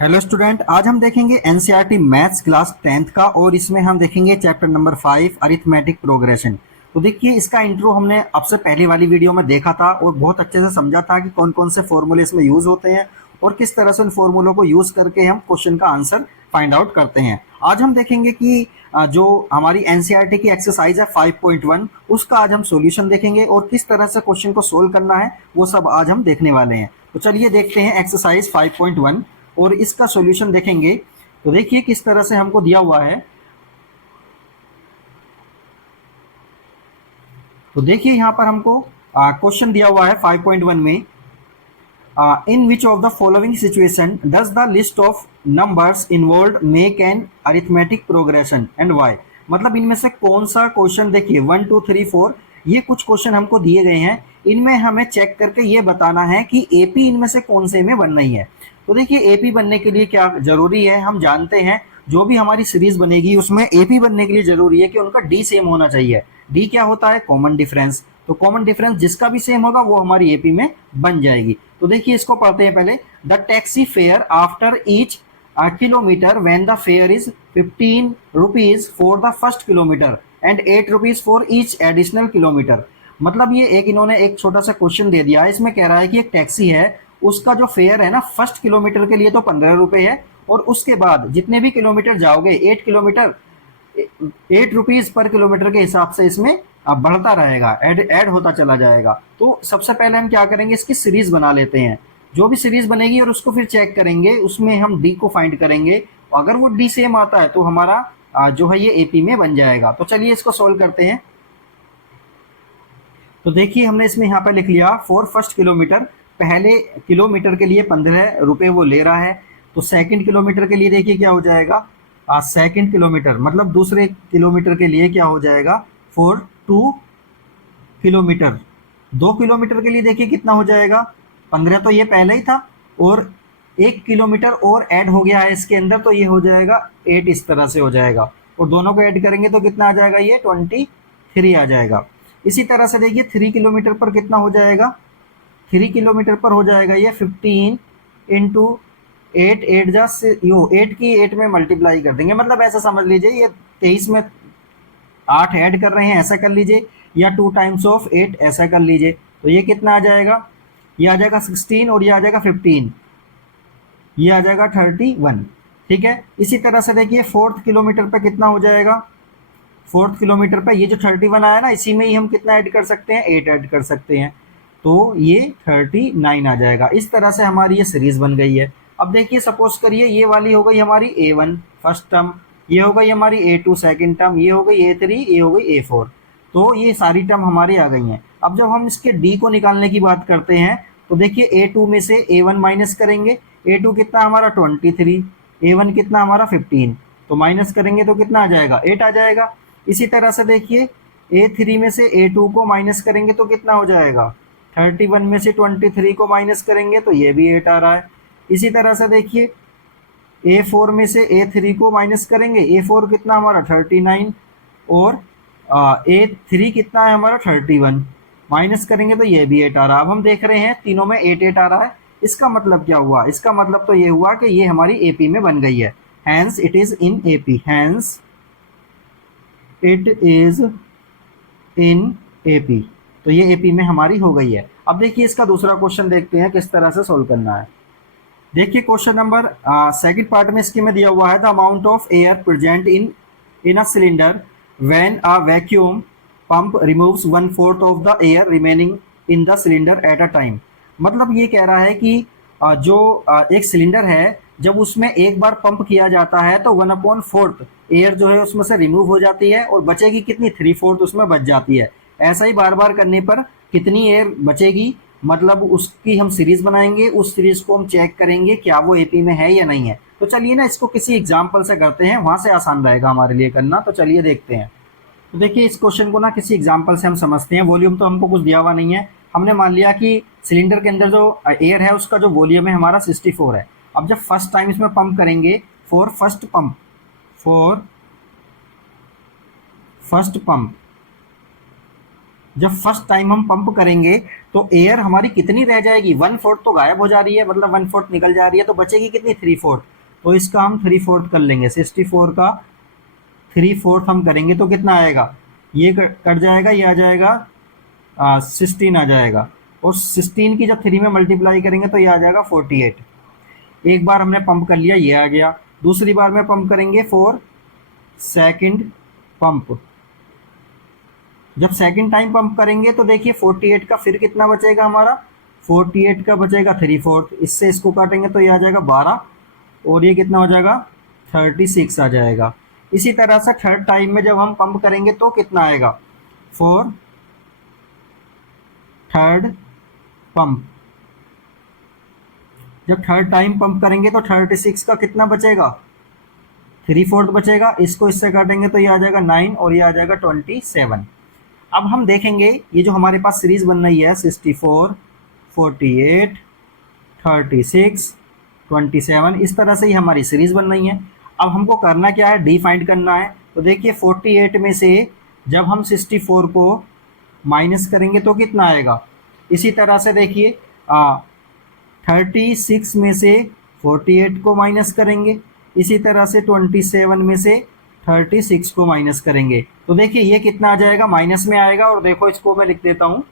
Hello student, आज हम देखेंगे एनसीईआरटी मैथ्स क्लास 10th का और इसमें हम देखेंगे चैप्टर नंबर 5 अरिथमेटिक प्रोग्रेशन। तो देखिए, इसका इंट्रो हमने अब से पहली वाली वीडियो में देखा था और बहुत अच्छे से समझा था कि कौन कौन से फॉर्मूले इसमें यूज होते हैं और किस तरह से उन फॉर्मूलों को यूज करके हम क्वेश्चन का आंसर फाइंड आउट करते हैं। आज हम देखेंगे कि जो हमारी एनसीईआरटी की एक्सरसाइज है 5.1 उसका आज हम सॉल्यूशन देखेंगे और किस तरह से क्वेश्चन को सोल्व करना है वो सब आज हम देखने वाले हैं। तो चलिए देखते हैं एक्सरसाइज 5.1 और इसका सॉल्यूशन देखेंगे। तो देखिए किस तरह से हमको दिया हुआ है। तो देखिए यहाँ पर हमको क्वेश्चन दिया हुआ है 5.1 में, in which of the following situation does the list of numbers involve make an arithmetic progression and why. मतलब इनमें से कौन सा क्वेश्चन, देखिए 1 2 3 4 ये कुछ क्वेश्चन हमको दिए गए हैं, इनमें हमें चेक करके ये बताना है कि एपी इनमें से कौन से में बननी है। तो देखिए एपी बनने के लिए क्या जरूरी है, हम जानते हैं जो भी हमारी सीरीज बनेगी उसमें एपी बनने के लिए जरूरी है कि उनका डी सेम होना चाहिए। डी क्या होता है? Common difference. तो कॉमन डिफरेंस जिसका भी सेम होगा वो हमारी एपी में बन जाएगी। तो देखिए इसको पढ़ते हैं पहले। The taxi fare after each kilometre when the fair is 15 rupees for the first kilometre and 8 rupees for each additional kilometre. मतलब ये एक इन्होंने एक छोटा सा क्वेश्चन दे दिया है। इसमें कह रहा है कि एक टैक्सी है, उसका जो फेयर है ना फर्स्ट किलोमीटर के लिए तो 15 रुपए है और उसके बाद जितने भी किलोमीटर जाओगे 8 किलोमीटर 8 रुपीज पर किलोमीटर के हिसाब से इसमें बढ़ता रहेगा, ऐड होता चला जाएगा। तो सबसे पहले हम क्या करेंगे, इसकी सीरीज बना लेते हैं। जो भी सीरीज बनेगी और उसको फिर चेक करेंगे, उसमें हम डी को फाइंड करेंगे। अगर वो डी सेम आता है तो हमारा जो है ये एपी में बन जाएगा। तो चलिए इसको सोल्व करते हैं। तो देखिए हमने इसमें यहाँ पर लिख लिया फॉर फर्स्ट किलोमीटर, पहले किलोमीटर के लिए 15 रुपए वो ले रहा है। तो सेकंड किलोमीटर के लिए देखिए क्या हो जाएगा, सेकंड किलोमीटर मतलब दूसरे किलोमीटर के लिए क्या हो जाएगा, फॉर 2 किलोमीटर, 2 किलोमीटर के लिए देखिए कितना हो जाएगा, 15 तो ये पहले ही था और 1 किलोमीटर और ऐड हो गया है इसके अंदर, तो ये हो जाएगा 8। इस तरह से हो जाएगा और दोनों को ऐड करेंगे तो कितना आ जाएगा, ये 23 आ जाएगा। इसी तरह से देखिए 3 किलोमीटर पर कितना हो जाएगा, 3 किलोमीटर पर हो जाएगा ये 15 इंटू 8, 8 जा से यो 8 की 8 में मल्टीप्लाई कर देंगे। मतलब ऐसा समझ लीजिए ये 23 में 8 ऐड कर रहे हैं, ऐसा कर लीजिए, या 2 टाइम्स ऑफ 8 ऐसा कर लीजिए। तो ये कितना आ जाएगा, ये आ जाएगा 16 और ये आ जाएगा 15, ये आ जाएगा 31। ठीक है। इसी तरह से देखिए फोर्थ किलोमीटर पर कितना हो जाएगा, फोर्थ किलोमीटर पर ये जो 31 आया ना, इसी में ही हम कितना ऐड कर सकते हैं, 8 ऐड कर सकते हैं, तो ये 39 आ जाएगा। इस तरह से हमारी ये सीरीज बन गई है। अब देखिए सपोज करिए ये वाली हो गई हमारी A1 फर्स्ट टर्म, ये हो गई हमारी A2 सेकंड टर्म, ये हो गई A3, ये हो गई A4। तो ये सारी टर्म हमारी आ गई हैं। अब जब हम इसके डी को निकालने की बात करते हैं तो देखिए A2 में से A1 माइनस करेंगे, A2 कितना हमारा 23, A1 कितना हमारा 15, तो माइनस करेंगे तो कितना आ जाएगा, 8 आ जाएगा। इसी तरह से देखिए A3 में से A2 को माइनस करेंगे तो कितना हो जाएगा, 31 में से 23 को माइनस करेंगे तो ये भी 8 आ रहा है। इसी तरह से देखिए A4 में से A3 को माइनस करेंगे, A4 कितना हमारा 39 और A3 कितना है हमारा 31, माइनस करेंगे तो ये भी 8 आ रहा है। अब हम देख रहे हैं तीनों में 8 8 आ रहा है। इसका मतलब क्या हुआ, इसका मतलब तो ये हुआ कि ये हमारी एपी में बन गई है। Hence it is in AP, hence it is in AP. तो ये एपी में हमारी हो गई है। अब देखिए इसका दूसरा क्वेश्चन देखते हैं किस तरह से सोल्व करना है। देखिए क्वेश्चन नंबर सेकंड पार्ट में इसके में दिया हुआ है, the amount of air present in a cylinder when a vacuum pump removes 1/4 of the air remaining in the cylinder at a time. मतलब ये कह रहा है कि जो एक सिलेंडर है, जब उसमें एक बार पंप किया जाता है तो 1/4 एयर जो है उसमें से रिमूव हो जाती है और बचेगी कितनी, 3/4 उसमें बच जाती है। ऐसा ही बार बार करने पर कितनी एयर बचेगी, मतलब उसकी हम सीरीज बनाएंगे, उस सीरीज को हम चेक करेंगे क्या वो एपी में है या नहीं है। तो चलिए ना इसको किसी एग्जाम्पल से करते हैं, वहां से आसान रहेगा हमारे लिए करना। तो चलिए देखते हैं। तो देखिए इस क्वेश्चन को ना किसी एग्जाम्पल से हम समझते हैं। वॉल्यूम तो हमको कुछ दिया हुआ नहीं है, हमने मान लिया कि सिलेंडर के अंदर जो एयर है उसका जो वॉल्यूम है हमारा 64 है। अब जब फर्स्ट टाइम इसमें पंप करेंगे, for first pump, for first pump जब फर्स्ट टाइम हम पंप करेंगे तो एयर हमारी कितनी रह जाएगी, 1/4 तो गायब हो जा रही है, मतलब 1/4 निकल जा रही है, तो बचेगी कितनी, 3/4। तो इसका हम 3/4 कर लेंगे, 64 का 3/4 हम करेंगे तो कितना आएगा, ये कट जाएगा, ये आ जाएगा 16 आ जाएगा, और 16 की जब 3 में मल्टीप्लाई करेंगे तो ये आ जाएगा 48। एक बार हमने पंप कर लिया, ये आ गया। दूसरी बार में पंप करेंगे फॉर सेकंड पंप। जब सेकंड टाइम पंप करेंगे तो देखिए 48 का फिर कितना बचेगा हमारा, 48 का बचेगा 3/4, इससे इसको काटेंगे तो ये आ जाएगा 12, और ये कितना हो जाएगा 36 आ जाएगा। इसी तरह से थर्ड टाइम में जब हम पंप करेंगे तो कितना आएगा, फॉर थर्ड पंप। जब थर्ड टाइम पंप करेंगे तो 36 का कितना बचेगा, 3/4 बचेगा, इसको इससे काटेंगे तो ये आ जाएगा 9, और ये आ जाएगा 27। अब हम देखेंगे ये जो हमारे पास सीरीज बन रही है 64, 48, 36, 27, इस तरह से ही हमारी सीरीज बन रही है। अब हमको करना क्या है, डी फाइंड करना है। तो देखिए 48 में से जब हम 64 को माइनस करेंगे तो कितना आएगा, इसी तरह से देखिए 36 में से 48 को माइनस करेंगे, इसी तरह से 27 में से 36 को माइनस करेंगे, तो देखिए ये कितना आ जाएगा, माइनस में आएगा। और देखो इसको मैं लिख देता हूँ,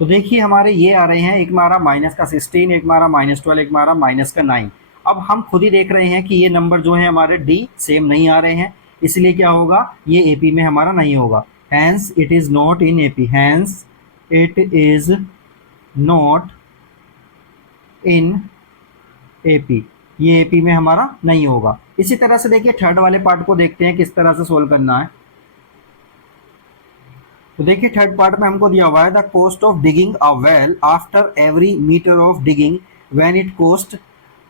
तो देखिए हमारे ये आ रहे हैं, एक हमारा माइनस का 16, एक हमारा -12, एक हमारा माइनस का 9। अब हम खुद ही देख रहे हैं कि ये नंबर जो है हमारे डी सेम नहीं आ रहे हैं, इसलिए क्या होगा, ये एपी में हमारा नहीं होगा। Hence it is not in AP, hence it is not in AP, ये एपी में हमारा नहीं होगा। इसी तरह से देखिए थर्ड वाले पार्ट को देखते हैं किस तरह से सोल्व करना है। तो देखिए थर्ड पार्ट में हमको दिया हुआ है the cost of digging a well after every metre of digging when it cost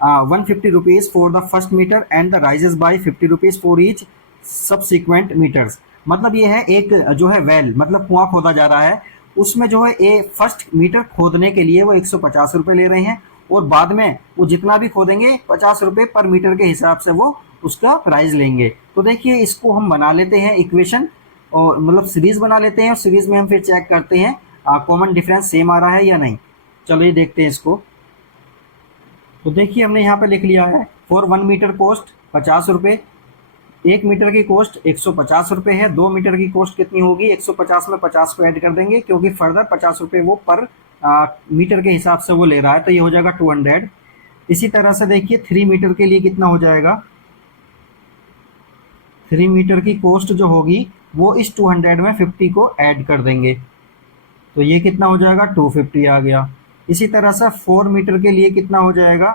150 rupees for the first metre and the rises by 50 rupees for each subsequent metres. मतलब ये है एक जो है वेल, मतलब कुआं खोदा जा रहा है, उसमें जो है ये फर्स्ट मीटर खोदने के लिए वो 150 रुपये ले रहे हैं, और बाद में वो जितना भी खोदेंगे 50 रुपये पर मीटर के हिसाब से वो उसका प्राइस लेंगे। तो देखिए इसको हम बना लेते हैं इक्वेशन, और मतलब सीरीज बना लेते हैं, और सीरीज में हम फिर चेक करते हैं कॉमन डिफरेंस सेम आ रहा है या नहीं। चलो ये देखते हैं इसको। तो देखिए हमने यहाँ पे लिख लिया है फॉर 1 मीटर कॉस्ट 50 रुपये, 1 मीटर की कॉस्ट 150 रुपये है, 2 मीटर की कॉस्ट कितनी होगी, 150 में 50 को ऐड कर देंगे, क्योंकि फर्दर 50 रुपये वो पर मीटर के हिसाब से वो ले रहा है, तो ये हो जाएगा 200। इसी तरह से देखिए 3 मीटर के लिए कितना हो जाएगा, 3 मीटर की कॉस्ट जो होगी वो इस 200 में 50 को ऐड कर देंगे, तो ये कितना हो जाएगा 250 आ गया। इसी तरह से 4 मीटर के लिए कितना हो जाएगा,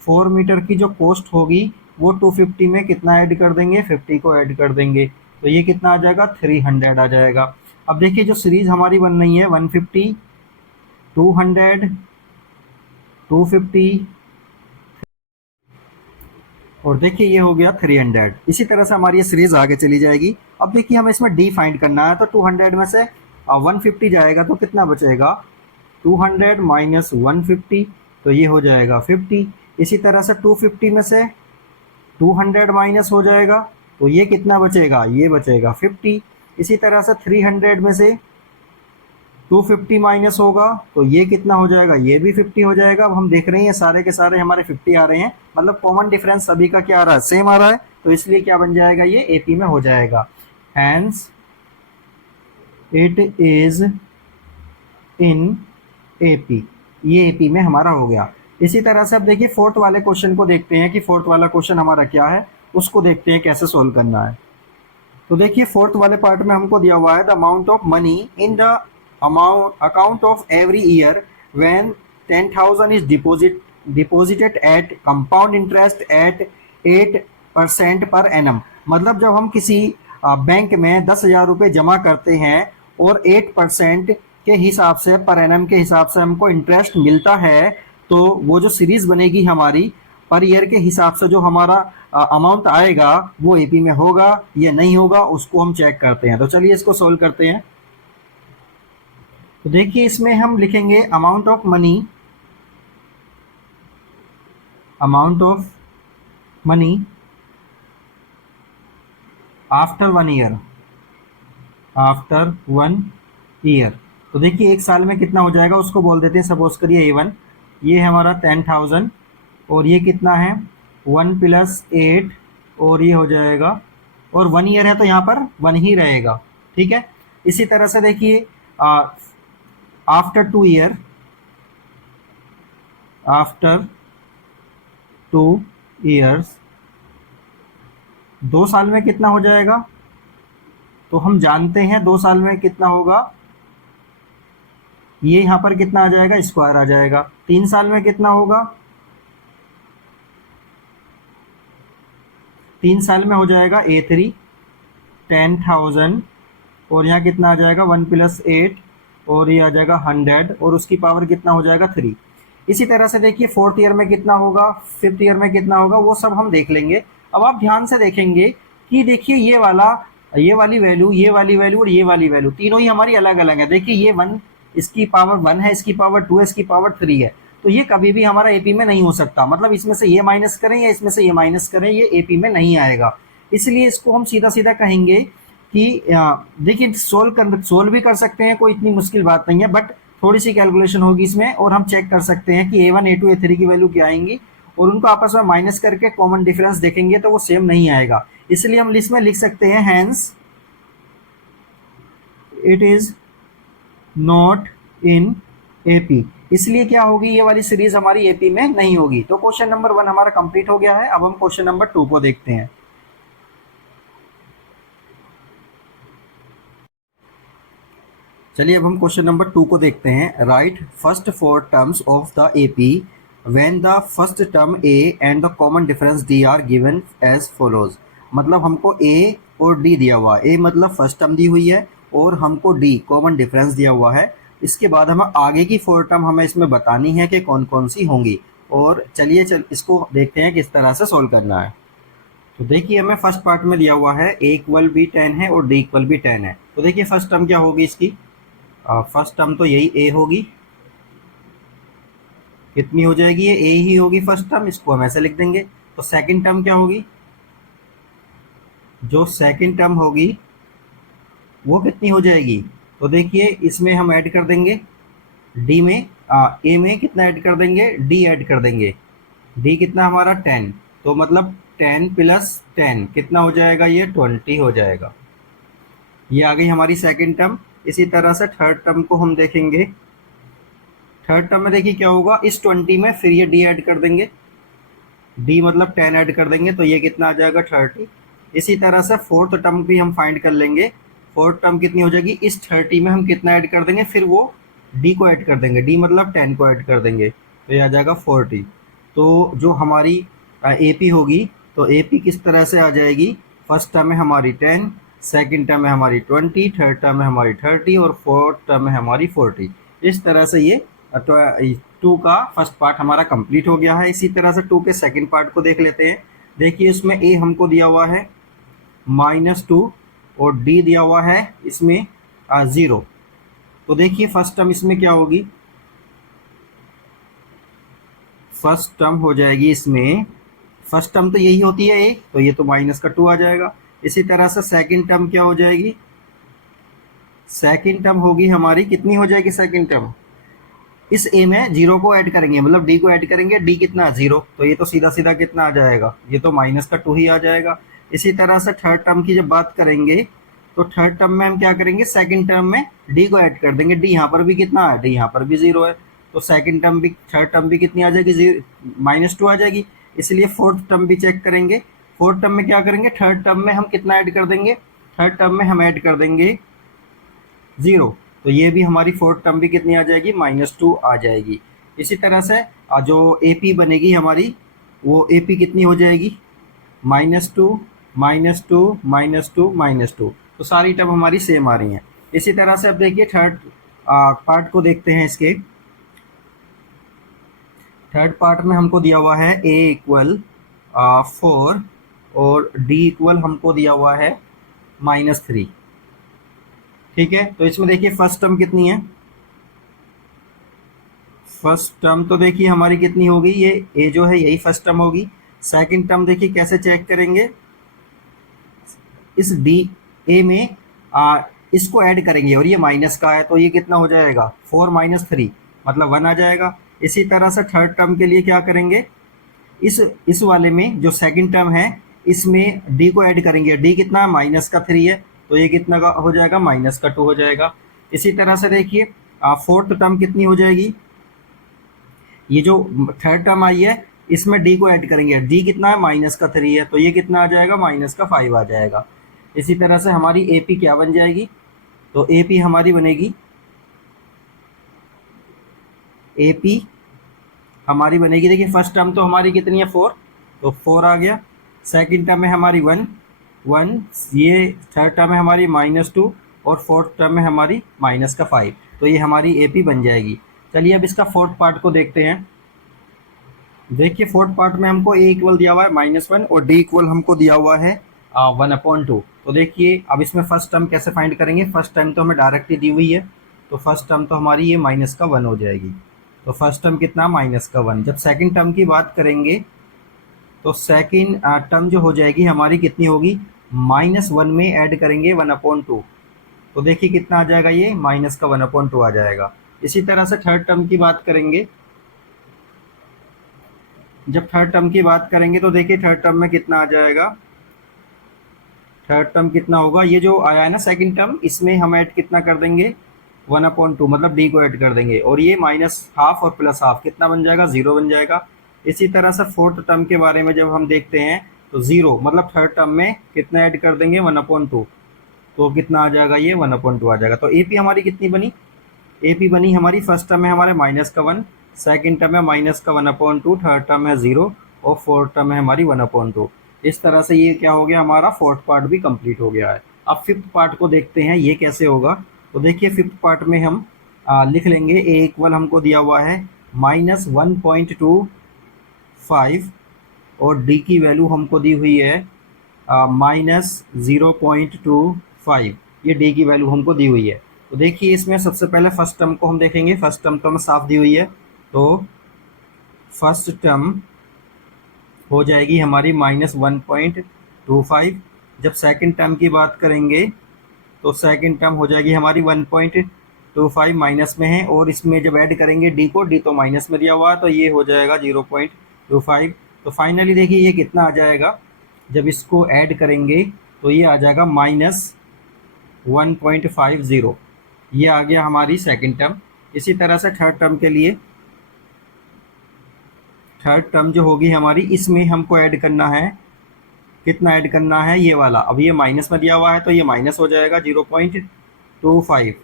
4 मीटर की जो कॉस्ट होगी वो 250 में कितना ऐड कर देंगे, 50 को ऐड कर देंगे, तो ये कितना आ जाएगा 300 आ जाएगा। अब देखिए जो सीरीज हमारी बन रही है 150, 200, 250, और देखिए ये हो गया 300। इसी तरह से हमारी ये सीरीज आगे चली जाएगी। अब देखिए हमें इसमें डी फाइंड करना है, तो 200 में से 150 जाएगा तो कितना बचेगा, 200 माइनस 150, तो ये हो जाएगा 50। इसी तरह से 250 में से 200 माइनस हो जाएगा, तो ये कितना बचेगा, ये बचेगा 50। इसी तरह से 300 में से 250 माइनस होगा, तो ये कितना हो जाएगा, ये भी 50 हो जाएगा। अब हम देख रहे हैं सारे के सारे हमारे 50 आ रहे हैं, मतलब कॉमन डिफरेंस सभी का क्या आ रहा है, सेम आ रहा है, तो इसलिए क्या बन जाएगा, ये एपी में हो जाएगा। Hence it is in AP, ये एपी में हमारा हो गया। इसी तरह से अब देखिए फोर्थ वाले क्वेश्चन को देखते हैं कि फोर्थ वाला क्वेश्चन हमारा क्या है, उसको देखते हैं कैसे सोल्व करना है। तो देखिए फोर्थ वाले पार्ट में हमको दिया हुआ है the amount of money in the amount account of every year when 10,000 is deposited at compound interest at 8% per annum। मतलब जब हम किसी बैंक में 10,000 रुपये जमा करते हैं और 8% के हिसाब से पर एनम के हिसाब से हमको इंटरेस्ट मिलता है, तो वो जो सीरीज बनेगी हमारी पर ईयर के हिसाब से जो हमारा अमाउंट आएगा वो एपी में होगा या नहीं होगा, उसको हम चेक करते हैं। तो चलिए इसको सोल्व करते हैं। तो देखिए इसमें हम लिखेंगे amount of money, amount of money after 1 year, after 1 year. तो देखिए एक साल में कितना हो जाएगा उसको बोल देते हैं, सपोज करिए A1, ये है हमारा 10,000, और ये कितना है 1 + 8, और ये हो जाएगा, और 1 ईयर है तो यहाँ पर 1 ही रहेगा। ठीक है। इसी तरह से देखिए आफ्टर 2 ईयर, आफ्टर 2 ईयर्स, 2 साल में कितना हो जाएगा, तो हम जानते हैं 2 साल में कितना होगा, ये यहाँ पर कितना आ जाएगा, स्क्वायर आ जाएगा। 3 साल में कितना होगा, 3 साल में हो जाएगा A3 10,000, और यहाँ कितना आ जाएगा 1 + 8, और ये आ जाएगा 100, और उसकी पावर कितना हो जाएगा 3। इसी तरह से देखिए 4th ईयर में कितना होगा, 5th ईयर में कितना होगा, वो सब हम देख लेंगे। अब आप ध्यान से देखेंगे कि देखिए ये वाला, ये वाली वैल्यू, ये वाली वैल्यू और ये वाली वैल्यू तीनों ही हमारी अलग अलग है। देखिए ये 1, इसकी पावर 1 है, इसकी पावर 2 है, इसकी पावर 3 है। तो ये कभी भी हमारा एपी में नहीं हो सकता, मतलब इसमें से ये माइनस करें या इसमें से ये माइनस करें, ये एपी में नहीं आएगा। इसलिए इसको हम सीधा सीधा कहेंगे कि देखिए सोल्व भी कर सकते हैं, कोई इतनी मुश्किल बात नहीं है, बट थोड़ी सी कैलकुलेशन होगी इसमें, और हम चेक कर सकते हैं कि A1 A2 A3 की वैल्यू क्या आएंगी, और उनको आपस में माइनस करके कॉमन डिफरेंस देखेंगे तो वो सेम नहीं आएगा। इसलिए हम लिस्ट में लिख सकते हैं hence it is not in AP. इसलिए क्या होगी, ये वाली सीरीज हमारी एपी में नहीं होगी। तो क्वेश्चन नंबर 1 हमारा कंप्लीट हो गया है। अब हम क्वेश्चन नंबर 2 को देखते हैं। चलिए अब हम क्वेश्चन नंबर 2 को देखते हैं। Right first 4 terms of the AP when the first term A and the common difference D are given as follows. मतलब हमको ए और डी दिया हुआ है, ए मतलब फर्स्ट टर्म दी हुई है और हमको डी कॉमन डिफरेंस दिया हुआ है। इसके बाद हमें आगे की 4 टर्म हमें इसमें बतानी है कि कौन कौन सी होंगी। और चलिए इसको देखते हैं किस तरह से सोल्व करना है। तो देखिए हमें फर्स्ट पार्ट में दिया हुआ है a = b10 है और d = b10 है। तो देखिए फर्स्ट टर्म क्या होगी इसकी, फर्स्ट टर्म तो यही a होगी, कितनी हो जाएगी, ये a ही होगी फर्स्ट टर्म, इसको हम ऐसे लिख देंगे। तो सेकंड टर्म क्या होगी, जो सेकंड टर्म होगी वो कितनी हो जाएगी, तो देखिए इसमें हम ऐड कर देंगे d में, a में कितना ऐड कर देंगे, d ऐड कर देंगे। d कितना हमारा 10, तो मतलब 10 + 10 कितना हो जाएगा, ये 20 हो जाएगा। ये आ गई हमारी सेकंड टर्म। इसी तरह से थर्ड टर्म को हम देखेंगे। थर्ड टर्म में देखिए क्या होगा, इस 20 में फिर ये d ऐड कर देंगे, d मतलब 10 ऐड कर देंगे, तो ये कितना आ जाएगा 30। इसी तरह से फोर्थ टर्म भी हम फाइंड कर लेंगे। फोर्थ टर्म कितनी हो जाएगी, इस 30 में हम कितना ऐड कर देंगे, फिर वो d को ऐड कर देंगे, d मतलब 10 को ऐड कर देंगे, तो ये आ जाएगा 40। तो जो हमारी AP होगी, तो AP किस तरह से आ जाएगी, फर्स्ट टर्म में हमारी 10, सेकंड टर्म में हमारी 20, थर्ड टर्म में हमारी 30 और फोर्थ टर्म में हमारी 40। इस तरह से ये 2 का फर्स्ट पार्ट हमारा कंप्लीट हो गया है। इसी तरह से 2 के सेकंड पार्ट को देख लेते हैं। देखिए इसमें a हमको दिया हुआ है -2 और d दिया हुआ है इसमें 0। तो देखिए फर्स्ट टर्म इसमें क्या होगी, फर्स्ट टर्म हो जाएगी इसमें, फर्स्ट टर्म तो यही होती है a, तो ये तो -2 आ जाएगा। इसी तरह से सेकंड टर्म क्या हो जाएगी, सेकंड टर्म होगी हमारी, कितनी हो जाएगी सेकंड टर्म, इस a में 0 को ऐड करेंगे, मतलब d को ऐड करेंगे, d कितना 0, तो ये तो सीधा सीधा कितना आ जाएगा, ये तो -2 ही आ जाएगा। इसी तरह से थर्ड टर्म की जब बात करेंगे, तो थर्ड टर्म में हम क्या करेंगे, सेकंड टर्म में d को ऐड कर देंगे, d यहाँ पर भी कितना है, d यहाँ पर भी 0 है, तो सेकंड टर्म भी थर्ड टर्म भी कितनी आ जाएगी, -2 आ जाएगी। इसलिए फोर्थ टर्म भी चेक करेंगे। फोर्थ टर्म में क्या करेंगे, थर्ड टर्म में हम कितना ऐड कर देंगे, थर्ड टर्म में हम ऐड कर देंगे 0, तो ये भी हमारी फोर्थ टर्म भी कितनी आ जाएगी, -2 आ जाएगी। इसी तरह से जो AP बनेगी हमारी, वो AP कितनी हो जाएगी, -2 -2 -2 -2, तो सारी टर्म हमारी सेम आ रही हैं। इसी तरह से अब देखिए थर्ड पार्ट को देखते हैं। इसके थर्ड पार्ट में हमको दिया हुआ है a = 4 और d = हमको दिया हुआ है -3। ठीक है, तो इसमें देखिए फर्स्ट टर्म कितनी है, फर्स्ट टर्म तो देखिए हमारी कितनी होगी, ये a जो है यही फर्स्ट टर्म होगी। सेकंड टर्म देखिए कैसे चेक करेंगे, इस a में इसको ऐड करेंगे और ये माइनस का है तो ये कितना हो जाएगा 4 माइनस 3 मतलब 1 आ जाएगा। इसी तरह से थर्ड टर्म के लिए क्या करेंगे, इस वाले में जो सेकंड टर्म है इसमें डी को ऐड करेंगे। डी कितना है, माइनस का 3 है तो ये कितना का हो जाएगा, माइनस का 2 हो जाएगा। इसी तरह से देखिए फोर्थ टर्म कितनी हो जाएगी, ये जो थर्ड टर्म आई है इसमें डी को ऐड करेंगे। डी कितना है, माइनस का 3 है तो ये कितना आ जाएगा, माइनस का 5 आ जाएगा। इसी तरह से हमारी ए पी क्या बन जाएगी, तो ए पी हमारी बनेगी, ए पी हमारी बनेगी, देखिए फर्स्ट टर्म तो हमारी कितनी है 4, तो 4 आ गया। सेकंड टर्म में हमारी 1 1, ये थर्ड टर्म है हमारी -2 और फोर्थ टर्म में हमारी माइनस का 5, तो ये हमारी ए पी बन जाएगी। चलिए अब इसका फोर्थ पार्ट को देखते हैं। देखिए फोर्थ पार्ट में हमको ए इक्वल दिया हुआ है -1 और डी इक्वल हमको दिया हुआ है 1/2। तो देखिए अब इसमें फर्स्ट टर्म कैसे फाइंड करेंगे, फर्स्ट टर्म तो हमें डायरेक्ट ही दी हुई है, तो फर्स्ट टर्म तो हमारी ये माइनस का 1 हो जाएगी। तो फर्स्ट टर्म कितना, माइनस का 1। जब सेकंड टर्म की बात करेंगे तो सेकंड टर्म जो हो जाएगी हमारी कितनी होगी, -1 में ऐड करेंगे 1/2, तो देखिए कितना आ जाएगा, ये माइनस का 1/2 आ जाएगा। इसी तरह से थर्ड टर्म की बात करेंगे, जब थर्ड टर्म की बात करेंगे तो देखिए थर्ड टर्म में कितना आ जाएगा, थर्ड टर्म कितना होगा, ये जो आया है ना सेकंड टर्म, इसमें हम ऐड कितना कर देंगे 1/2, मतलब डी को ऐड कर देंगे और ये -½ और +½ कितना बन जाएगा, 0 बन जाएगा। इसी तरह से फोर्थ टर्म के बारे में जब हम देखते हैं तो 0 मतलब थर्ड टर्म में कितना ऐड कर देंगे 1/2, तो कितना आ जाएगा, ये 1/2 आ जाएगा। तो ए पी हमारी कितनी बनी, ए पी बनी हमारी, फर्स्ट टर्म में हमारे माइनस का 1, सेकंड टर्म में माइनस का 1/2, थर्ड टर्म है 0 और फोर्थ टर्म है हमारी 1/2। इस तरह से ये क्या हो गया, हमारा फोर्थ पार्ट भी कंप्लीट हो गया है। अब फिफ्थ पार्ट को देखते हैं ये कैसे होगा। तो देखिए फिफ्थ पार्ट में हम लिख लेंगे ए इक्वल हमको दिया हुआ है -1.25 और डी की वैल्यू हमको दी हुई है -0.25, ये डी की वैल्यू हमको दी हुई है। तो देखिए इसमें सबसे पहले फर्स्ट टर्म को हम देखेंगे, फर्स्ट टर्म तो हमें साफ दी हुई है, तो फर्स्ट टर्म हो जाएगी हमारी -1.25। जब सेकंड टर्म की बात करेंगे तो सेकंड टर्म हो जाएगी हमारी 1.25 माइनस में है, और इसमें जब ऐड करेंगे डी को, डी तो माइनस में दिया हुआ है तो ये हो जाएगा 0.25। तो फाइनली देखिए ये कितना आ जाएगा, जब इसको ऐड करेंगे तो ये आ जाएगा -1.50, ये आ गया हमारी सेकंड टर्म। इसी तरह से थर्ड टर्म के लिए, थर्ड टर्म जो होगी हमारी, इसमें हमको ऐड करना है, कितना ऐड करना है, ये वाला, अब ये माइनस में दिया हुआ है तो ये माइनस हो जाएगा 0.25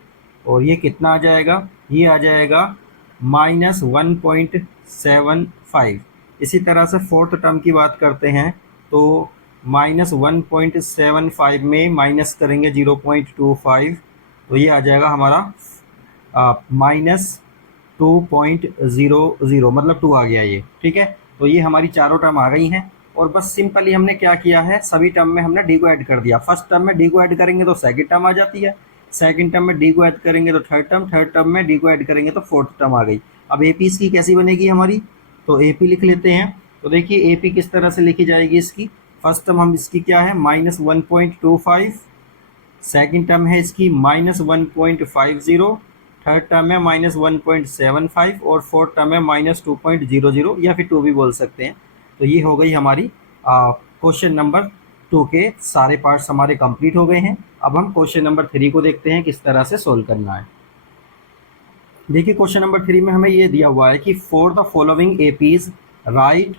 और ये कितना आ जाएगा, ये आ जाएगा -1.75। इसी तरह से फोर्थ टर्म की बात करते हैं तो -1.75 में माइनस करेंगे 0.25 तो ये आ जाएगा हमारा -2.00, मतलब 2 आ गया ये, ठीक है। तो ये हमारी चारों टर्म आ गई हैं और बस सिंपली हमने क्या किया है, सभी टर्म में हमने डी को ऐड कर दिया। फर्स्ट टर्म में डी को ऐड करेंगे तो सेकंड टर्म आ जाती है, सेकंड टर्म में डी को ऐड करेंगे तो थर्ड टर्म, थर्ड टर्म में डी को ऐड करेंगे तो फोर्थ टर्म आ गई। अब ए पी इसकी कैसी बनेगी हमारी, तो ए पी लिख लेते हैं। तो देखिए ए पी किस तरह से लिखी जाएगी इसकी, फर्स्ट टर्म हम इसकी क्या है -1.25, सेकंड टर्म है इसकी -1.50, थर्ड टर्म है -1.75 और फोर्थ टर्म है -2.00 या फिर 2 भी बोल सकते हैं। तो ये हो गई हमारी क्वेश्चन नंबर 2 के सारे पार्ट्स हमारे कंप्लीट हो गए हैं। अब हम क्वेश्चन नंबर 3 को देखते हैं किस तरह से सोल्व करना है। देखिए क्वेश्चन नंबर 3 में हमें ये दिया हुआ है कि for the following APs right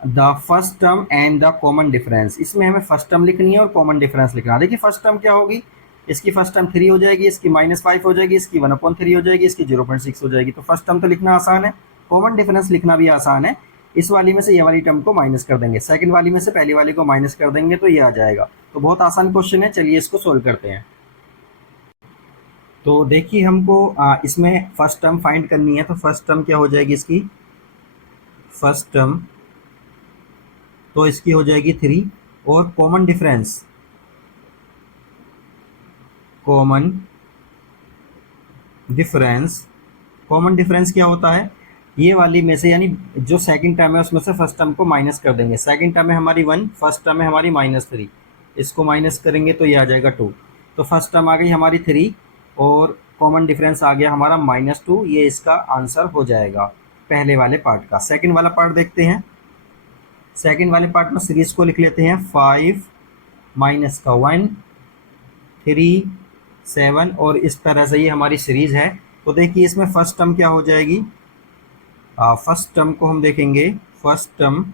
the first term and the common difference. इसमें हमें फर्स्ट टर्म लिखनी है और कॉमन डिफरेंस लिखना है। देखिए फर्स्ट टर्म क्या होगी, इसकी फर्स्ट टर्म 3 हो जाएगी, इसकी -5 हो जाएगी, इसकी 1/3 हो जाएगी, इसकी 0.6 हो जाएगी। तो फर्स्ट टर्म तो लिखना आसान है, कॉमन डिफरेंस लिखना भी आसान है। इस वाली में से ये वाली टर्म को माइनस कर देंगे, सेकंड वाली में से पहली वाली को माइनस कर देंगे तो ये आ जाएगा। तो बहुत आसान क्वेश्चन है, चलिए इसको सोल्व करते हैं। तो देखिए हमको इसमें फर्स्ट टर्म फाइंड करनी है, तो फर्स्ट टर्म क्या हो जाएगी इसकी, फर्स्ट टर्म तो इसकी हो जाएगी 3 और कॉमन डिफरेंस, कॉमन डिफरेंस क्या होता है, ये वाली में से यानी जो सेकंड टर्म है उसमें से फर्स्ट टर्म को माइनस कर देंगे। सेकंड टर्म है हमारी 1, फर्स्ट टर्म है हमारी -3, इसको माइनस करेंगे तो ये आ जाएगा 2। तो फर्स्ट टर्म आ गई हमारी 3 और कॉमन डिफरेंस आ गया हमारा -2। ये इसका आंसर हो जाएगा पहले वाले पार्ट का। सेकंड वाला पार्ट देखते हैं। सेकंड वाले पार्ट में सीरीज को लिख लेते हैं 5 माइनस का 1 3 7 और इस तरह से ये हमारी सीरीज है। तो देखिए इसमें फर्स्ट टर्म क्या हो जाएगी। फर्स्ट टर्म को हम देखेंगे, फर्स्ट टर्म,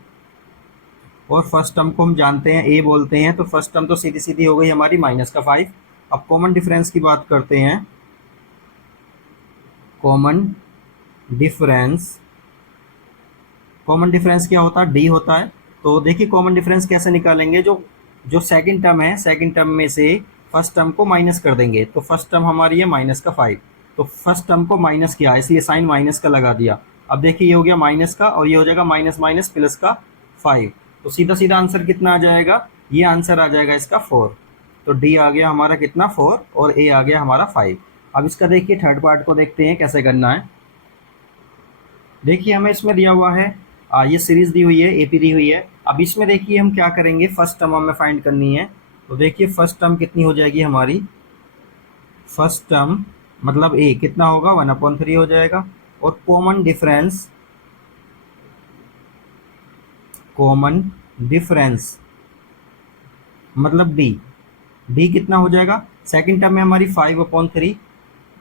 और फर्स्ट टर्म को हम जानते हैं ए बोलते हैं, तो फर्स्ट टर्म तो सीधी सीधी हो गई हमारी -5। अब कॉमन डिफरेंस की बात करते हैं। कॉमन डिफरेंस, कॉमन डिफरेंस क्या होता है, डी होता है। तो देखिए कॉमन डिफरेंस कैसे निकालेंगे, जो जो सेकंड टर्म है, सेकंड टर्म में से फर्स्ट टर्म को माइनस कर देंगे। तो फर्स्ट टर्म हमारी है -5, तो फर्स्ट टर्म को माइनस किया इसलिए साइन माइनस का लगा दिया। अब देखिए ये हो गया माइनस का और ये हो जाएगा माइनस माइनस प्लस का 5। तो सीधा सीधा आंसर कितना आ जाएगा, ये आंसर आ जाएगा इसका 4। तो डी आ गया हमारा कितना 4 और ए आ गया हमारा 5। अब इसका देखिए थर्ड पार्ट को देखते हैं कैसे करना है। देखिए हमें इसमें दिया हुआ है ये सीरीज दी हुई है, एपी दी हुई है। अब इसमें देखिए हम क्या करेंगे, फर्स्ट टर्म हमें फाइंड करनी है। तो देखिए फर्स्ट टर्म कितनी हो जाएगी हमारी, फर्स्ट टर्म मतलब ए कितना होगा 1/3 हो जाएगा। और कॉमन डिफरेंस, कॉमन डिफरेंस मतलब डी, डी कितना हो जाएगा, सेकंड टर्म में हमारी 5/3,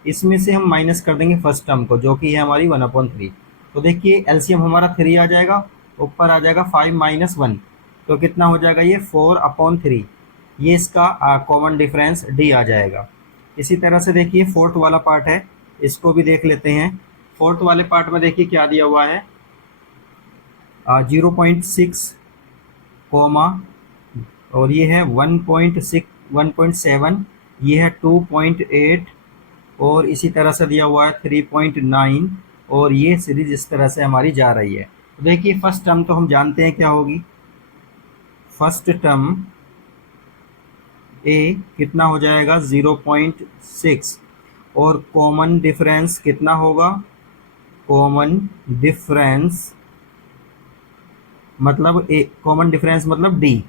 इसमें से हम माइनस कर देंगे फर्स्ट टर्म को जो कि है हमारी 1/3। तो देखिए एलसीएम हमारा 3 आ जाएगा, ऊपर आ जाएगा 5 - 1, तो कितना हो जाएगा ये 4/3। ये इसका कॉमन डिफरेंस डी आ जाएगा। इसी तरह से देखिए फोर्थ वाला पार्ट है, इसको भी देख लेते हैं। फोर्थ वाले पार्ट में देखिए क्या दिया हुआ है, 0.6 कोमा, और ये है 1.6 1.7, ये है 2.8 और इसी तरह से दिया हुआ है 3.9 और ये सीरीज इस तरह से हमारी जा रही है। तो देखिए फर्स्ट टर्म तो हम जानते हैं क्या होगी, फर्स्ट टर्म ए कितना हो जाएगा 0.6 और कॉमन डिफरेंस कितना होगा, कॉमन डिफरेंस मतलब ए, कॉमन डिफरेंस मतलब डी,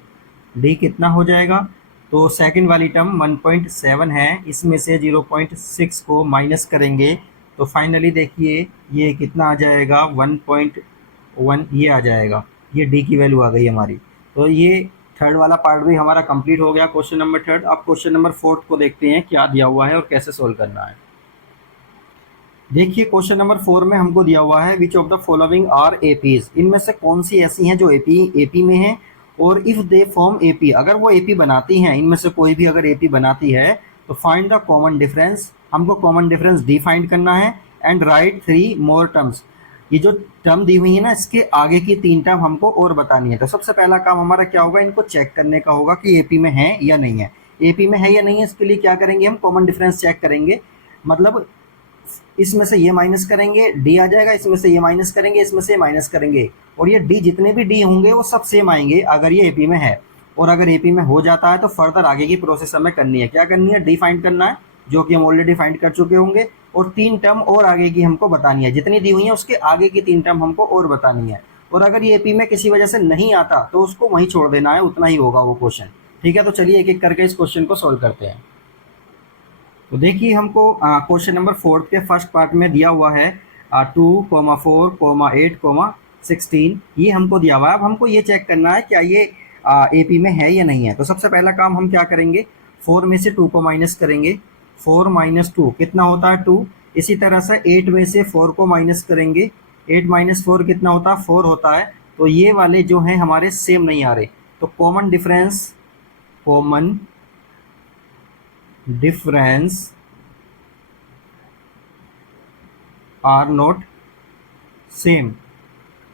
डी कितना हो जाएगा। तो सेकंड वाली टर्म 1.7 है, इसमें से 0.6 को माइनस करेंगे तो फाइनली देखिए ये कितना आ जाएगा 1.1, ये आ जाएगा, ये डी की वैल्यू आ गई हमारी। तो ये थर्ड वाला पार्ट भी हमारा कंप्लीट हो गया, क्वेश्चन नंबर थर्ड। अब क्वेश्चन नंबर फोर्थ को देखते हैं क्या दिया हुआ है और कैसे सोल्व करना है। देखिए क्वेश्चन नंबर 4 में हमको दिया हुआ है which of the following are APs, इनमें से कौन सी ऐसी हैं जो एपी में है और इफ दे फॉर्म एपी, अगर वो एपी बनाती हैं, इनमें से कोई भी अगर एपी बनाती है तो फाइंड द कॉमन डिफरेंस, हमको कॉमन डिफरेंस डी फाइंड करना है एंड राइट 3 मोर टर्म्स। ये जो टर्म दी हुई है ना, इसके आगे की 3 टर्म हमको और बतानी है। तो सबसे पहला काम हमारा क्या होगा, इनको चेक करने का होगा कि एपी में है या नहीं है। एपी में है या नहीं है इसके लिए क्या करेंगे, हम कॉमन डिफरेंस चेक करेंगे, मतलब इसमें से ये माइनस करेंगे डी आ जाएगा, इसमें से ये माइनस करेंगे, इसमें से माइनस करेंगे, और ये डी जितने भी डी होंगे वो सब सेम आएंगे अगर ये एपी में है। और अगर एपी में हो जाता है तो फर्दर आगे की प्रोसेस हमें करनी है, क्या करनी है, डी फाइंड करना है जो कि हम ऑलरेडी फाइंड कर चुके होंगे, और 3 टर्म और आगे की हमको बतानी है, जितनी दी हुई है उसके आगे की 3 टर्म हमको और बतानी है। और अगर ये एपी में किसी वजह से नहीं आता तो उसको वहीं छोड़ देना है, उतना ही होगा वो क्वेश्चन। ठीक है, तो चलिए एक एक करके इस क्वेश्चन को सोल्व करते हैं। तो देखिए हमको क्वेश्चन नंबर 4 के फर्स्ट पार्ट में दिया हुआ है 2, 4, 8, 16, ये हमको दिया हुआ है। अब हमको ये चेक करना है क्या ये एपी में है या नहीं है। तो सबसे पहला काम हम क्या करेंगे, 4 में से 2 को माइनस करेंगे, 4 - 2 कितना होता है 2। इसी तरह से 8 में से 4 को माइनस करेंगे, 8 - 4 कितना होता है 4 होता है। तो ये वाले जो हैं हमारे सेम नहीं आ रहे, तो common difference, common difference are not same,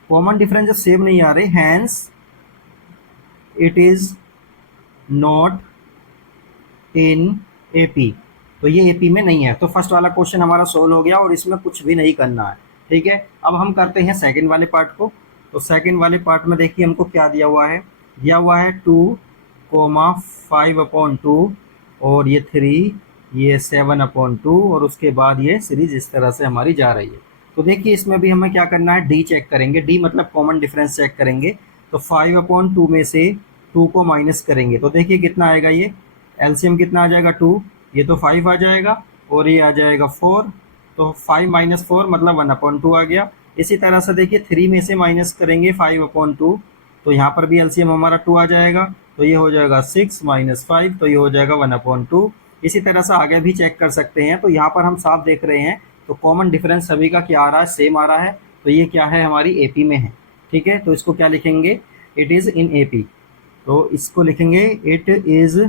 common difference जब सेम नहीं आ रहे, hence it is not in AP, तो ये एपी में नहीं है। तो फर्स्ट वाला क्वेश्चन हमारा सोल्व हो गया और इसमें कुछ भी नहीं करना है। ठीक है, अब हम करते हैं सेकंड वाले पार्ट को। तो सेकंड वाले पार्ट में देखिए हमको क्या दिया हुआ है, दिया हुआ है 2, 5/2 और ये 3, ये 7/2 और उसके बाद ये सीरीज इस तरह से हमारी जा रही है। तो देखिए इसमें भी हमें क्या करना है, डी चेक करेंगे, डी मतलब कॉमन डिफरेंस चेक करेंगे। तो 5/2 में से 2 को माइनस करेंगे तो देखिए कितना आएगा, ये एलसीएम कितना आ जाएगा 2, ये तो 5 आ जाएगा और ये आ जाएगा 4, तो 5 माइनस 4 मतलब 1/2 आ गया। इसी तरह से देखिए 3 में से माइनस करेंगे 5/2, तो यहाँ पर भी एलसीएम हमारा 2 आ जाएगा, तो ये हो जाएगा 6 माइनस 5, तो ये हो जाएगा 1/2। इसी तरह से आगे भी चेक कर सकते हैं, तो यहाँ पर हम साफ देख रहे हैं, तो कॉमन डिफरेंस सभी का क्या आ रहा है, सेम आ रहा है, तो ये क्या है, हमारी एपी में है। ठीक है, तो इसको क्या लिखेंगे, इट इज़ इन एपी, तो इसको लिखेंगे इट इज़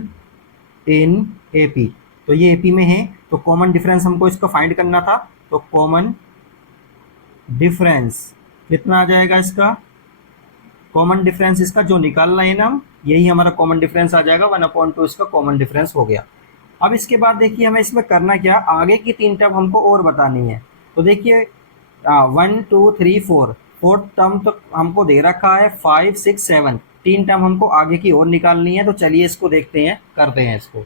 इन एपी, तो ये एपी में है। तो कॉमन डिफरेंस हमको इसका फाइंड करना था, तो कॉमन डिफरेंस कितना आ जाएगा इसका, कॉमन डिफरेंस इसका जो निकालना है ना हम, यही हमारा कॉमन डिफरेंस आ जाएगा 1/2, इसका कॉमन डिफरेंस हो गया। अब इसके बाद देखिए हमें इसमें करना क्या, आगे की 3 टर्म हमको और बतानी है। तो देखिए 1 2 3 4, फोर्थ टर्म तो हमको दे रखा है 5 6 7, 3 टर्म हमको आगे की और निकालनी है। तो चलिए इसको देखते हैं, करते हैं इसको।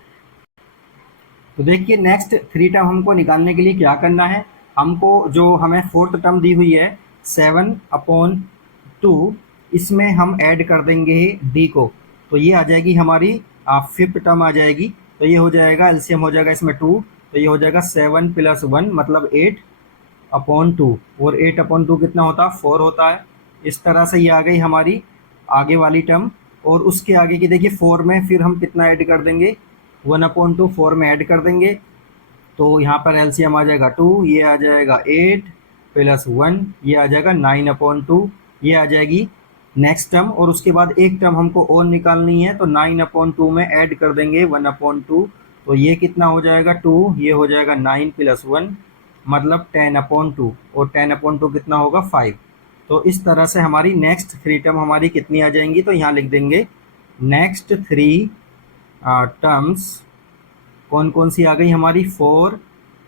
तो देखिए नेक्स्ट 3 टर्म हमको निकालने के लिए क्या करना है, हमको जो हमें फोर्थ टर्म दी हुई है 7/2, इसमें हम ऐड कर देंगे डी को, तो ये आ जाएगी हमारी फिफ्थ टर्म आ जाएगी। तो ये हो जाएगा, एलसीएम हो जाएगा इसमें 2, तो ये हो जाएगा 7 + 1 मतलब 8/2, और 8/2 कितना होता है, 4 होता है। इस तरह से ये आ गई हमारी आगे वाली टर्म। और उसके आगे की देखिए 4 में फिर हम कितना ऐड कर देंगे, 1/2 4 में ऐड कर देंगे, तो यहाँ पर एलसीएम आ जाएगा 2, ये आ जाएगा 8 + 1, ये आ जाएगा 9/2, ये आ जाएगी नेक्स्ट टर्म। और उसके बाद एक टर्म हमको और निकालनी है, तो 9/2 में ऐड कर देंगे 1/2, तो ये कितना हो जाएगा 2, ये हो जाएगा 9 + 1 मतलब 10/2, और 10/2 कितना होगा 5। तो इस तरह से हमारी नेक्स्ट 3 टर्म हमारी कितनी आ जाएंगी, तो यहाँ लिख देंगे नेक्स्ट 3 टर्म्स कौन कौन सी आ गई हमारी, 4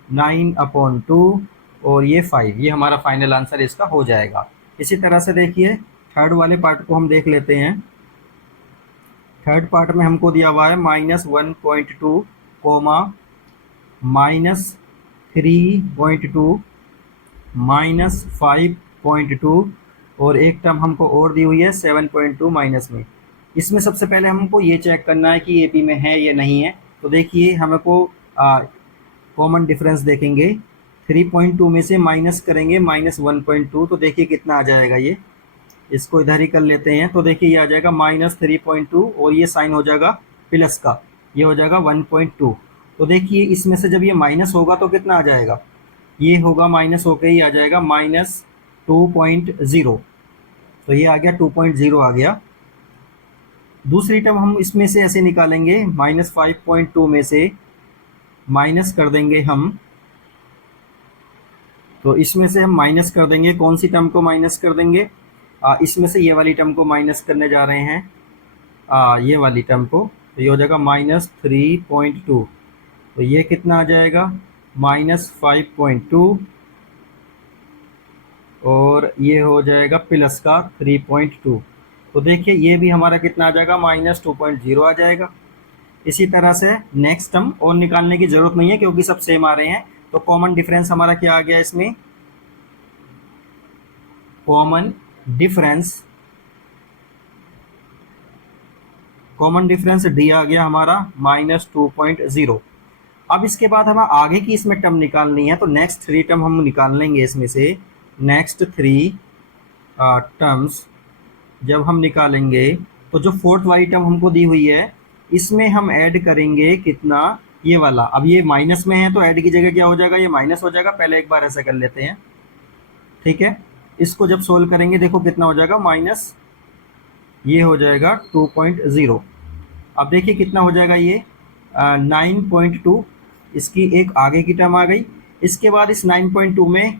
9/2 और ये 5, ये हमारा फाइनल आंसर इसका हो जाएगा। इसी तरह से देखिए थर्ड वाले पार्ट को हम देख लेते हैं। थर्ड पार्ट में हमको दिया हुआ है -1.2 कोमा -3.2 -5.2, और एक टर्म हमको और दी हुई है 7.2 माइनस में। इसमें सबसे पहले हमको ये चेक करना है कि एपी में है या नहीं है। तो देखिए हमको कॉमन डिफरेंस देखेंगे, 3.2 में से माइनस करेंगे -1.2, तो देखिए कितना आ जाएगा, ये इसको इधर ही कर लेते हैं। तो देखिए ये आ जाएगा -3.2 और ये साइन हो जाएगा प्लस का, ये हो जाएगा 1.2। तो देखिए इसमें से जब ये माइनस होगा तो कितना आ जाएगा, ये होगा माइनस होकर ही आ जाएगा -2.0, तो ये आ गया 2.0 आ गया। दूसरी टर्म हम इसमें से ऐसे निकालेंगे, -5.2 में से माइनस कर देंगे हम, तो इसमें से हम माइनस कर देंगे, कौन सी टर्म को माइनस कर देंगे, इसमें से ये वाली टर्म को माइनस करने जा रहे हैं, ये वाली टर्म को, तो ये हो जाएगा -3.2, तो ये कितना आ जाएगा -5.2, और ये हो जाएगा प्लस का 3.2, तो देखिए ये भी हमारा कितना आ जाएगा -2.0 आ जाएगा। इसी तरह से नेक्स्ट टर्म और निकालने की जरूरत नहीं है क्योंकि सब सेम आ रहे हैं। तो कॉमन डिफरेंस हमारा क्या आ गया इसमें, कॉमन डिफरेंस डी आ गया हमारा -2.0। अब इसके बाद हमें आगे की इसमें टर्म निकालनी है, तो नेक्स्ट 3 टर्म हम निकाल लेंगे इसमें से। नेक्स्ट 3 टर्म्स जब हम निकालेंगे, तो जो फोर्थ वाली टर्म हमको दी हुई है इसमें हम ऐड करेंगे कितना, ये वाला, अब ये माइनस में है तो ऐड की जगह क्या हो जाएगा, ये माइनस हो जाएगा। पहले एक बार ऐसा कर लेते हैं, ठीक है। इसको जब सोल्व करेंगे देखो कितना हो जाएगा माइनस, ये हो जाएगा 2.0। अब देखिए कितना हो जाएगा ये 9.2, इसकी एक आगे की टर्म आ गई। इसके बाद इस 9.2 में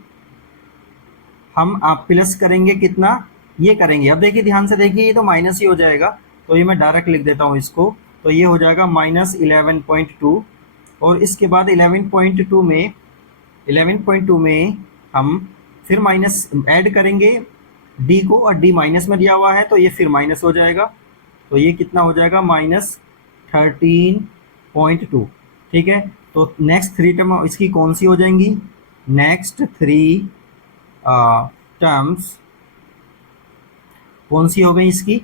हम आप प्लस करेंगे कितना, ये करेंगे। अब देखिए ध्यान से देखिए, ये तो माइनस ही हो जाएगा, तो ये मैं डायरेक्ट लिख देता हूँ इसको, तो ये हो जाएगा -11.2। और इसके बाद 11.2 में हम फिर माइनस ऐड करेंगे डी को, और डी माइनस में दिया हुआ है तो ये फिर माइनस हो जाएगा, तो ये कितना हो जाएगा -13.2। ठीक है, तो नेक्स्ट 3 टर्म इसकी कौन सी हो जाएंगी, नेक्स्ट 3 टर्म्स कौन सी हो गई इसकी,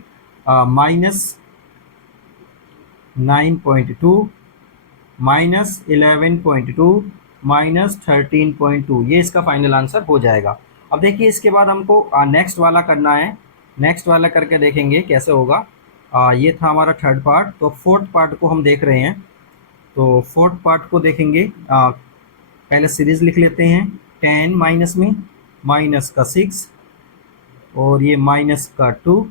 -9.2 -11.2 -13.2, ये इसका फाइनल आंसर हो जाएगा। अब देखिए इसके बाद हमको नेक्स्ट वाला करना है। नेक्स्ट वाला करके देखेंगे कैसे होगा। ये था हमारा थर्ड पार्ट, तो फोर्थ पार्ट को हम देख रहे हैं। तो फोर्थ पार्ट को देखेंगे। पहले सीरीज लिख लेते हैं। 10 माइनस में माइनस का 6 और ये माइनस का 2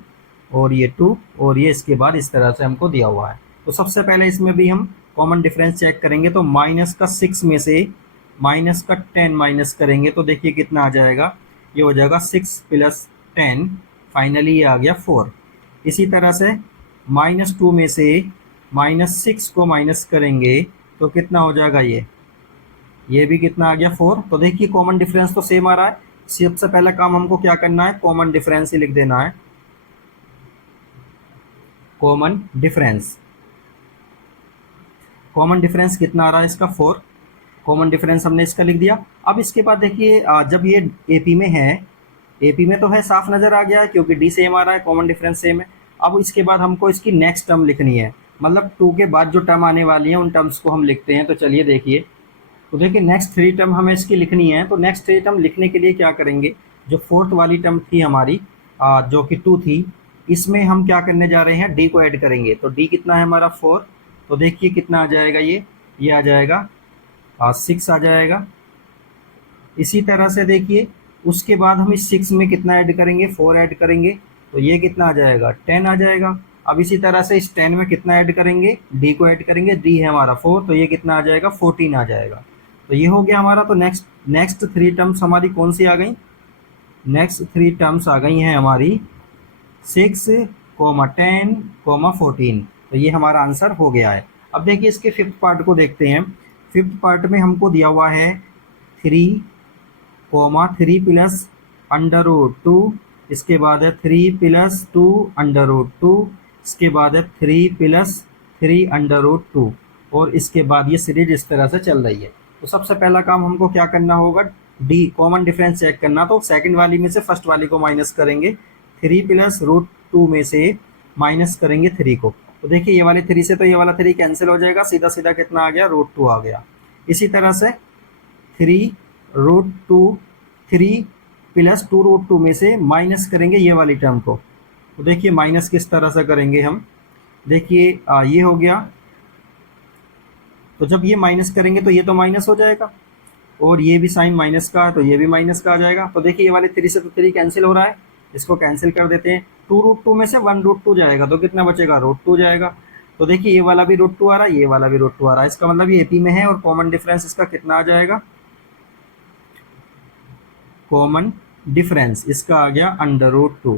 और ये 2 और ये इसके बाद इस तरह से हमको दिया हुआ है। तो सबसे पहले इसमें भी हम कॉमन डिफरेंस चेक करेंगे। तो माइनस का 6 में से माइनस का 10 माइनस करेंगे तो देखिए कितना आ जाएगा। ये हो जाएगा 6 प्लस 10, फाइनली ये आ गया 4। इसी तरह से -2 में से -6 को माइनस करेंगे तो कितना हो जाएगा, ये भी कितना आ गया 4। तो देखिए कॉमन डिफरेंस तो सेम आ रहा है। सबसे पहला काम हमको क्या करना है, कॉमन डिफरेंस ही लिख देना है। कॉमन डिफरेंस कितना आ रहा है इसका, 4। कॉमन डिफरेंस हमने इसका लिख दिया। अब इसके बाद देखिए जब ये एपी में है, एपी में तो है, साफ नजर आ गया है क्योंकि डी सेम आ रहा है, कॉमन डिफरेंस सेम है। अब इसके बाद हमको इसकी नेक्स्ट टर्म लिखनी है, मतलब 2 के बाद जो टर्म आने वाली है उन टर्म्स को हम लिखते हैं। तो चलिए देखिए, तो देखिए नेक्स्ट 3 टर्म हमें इसकी लिखनी है। तो नेक्स्ट 3 टर्म लिखने के लिए क्या करेंगे, जो फोर्थ वाली टर्म थी हमारी जो कि 2 थी, इसमें हम क्या करने जा रहे हैं, डी को ऐड करेंगे। तो डी कितना है हमारा 4। तो देखिए कितना आ जाएगा, ये आ जाएगा 6 आ जाएगा। इसी तरह से देखिए उसके बाद हम इस 6 में कितना ऐड करेंगे, 4 ऐड करेंगे तो ये कितना आ जाएगा, 10 आ जाएगा। अब इसी तरह से इस 10 में कितना ऐड करेंगे, डी को ऐड करेंगे, डी है हमारा 4, तो ये कितना आ जाएगा, 14 आ जाएगा। तो ये हो गया हमारा। तो नेक्स्ट 3 टर्म्स हमारी कौन सी आ गई, नेक्स्ट 3 टर्म्स आ गई हैं हमारी 6, 10, 14। तो ये हमारा आंसर हो गया है। अब देखिए इसके फिफ्थ पार्ट को देखते हैं। फिफ्थ पार्ट में हमको दिया हुआ है 3, 3 प्लस √2, इसके बाद है 3 प्लस 2 √2, इसके बाद है 3 प्लस 3 √2 और इसके बाद ये सीरीज इस तरह से चल रही है। तो सबसे पहला काम हमको क्या करना होगा, डी कॉमन डिफरेंस चेक करना। तो सेकंड वाली में से फर्स्ट वाली को माइनस करेंगे, 3 प्लस √2 में से माइनस करेंगे 3 को। तो देखिए ये वाली 3 से तो ये वाला 3 कैंसिल हो जाएगा, सीधा सीधा कितना आ गया, √2 आ गया। इसी तरह से 3 प्लस 2 में से माइनस करेंगे ये वाली टर्म को। तो देखिए माइनस किस तरह से करेंगे हम, देखिए ये हो गया। तो जब ये माइनस करेंगे तो ये तो माइनस हो जाएगा और ये भी साइन माइनस का है तो ये भी माइनस का आ जाएगा। तो देखिए ये वाले 3 से तो 3 कैंसिल हो रहा है, इसको कैंसिल कर देते हैं। 2 में से 1 जाएगा तो कितना बचेगा, √2 जाएगा। तो देखिए ये वाला भी √2 आ रहा है, ये वाला भी √2 आ रहा है, इसका मतलब ये एपी में है और कॉमन डिफरेंस इसका कितना आ जाएगा, कॉमन डिफरेंस इसका आ गया √2।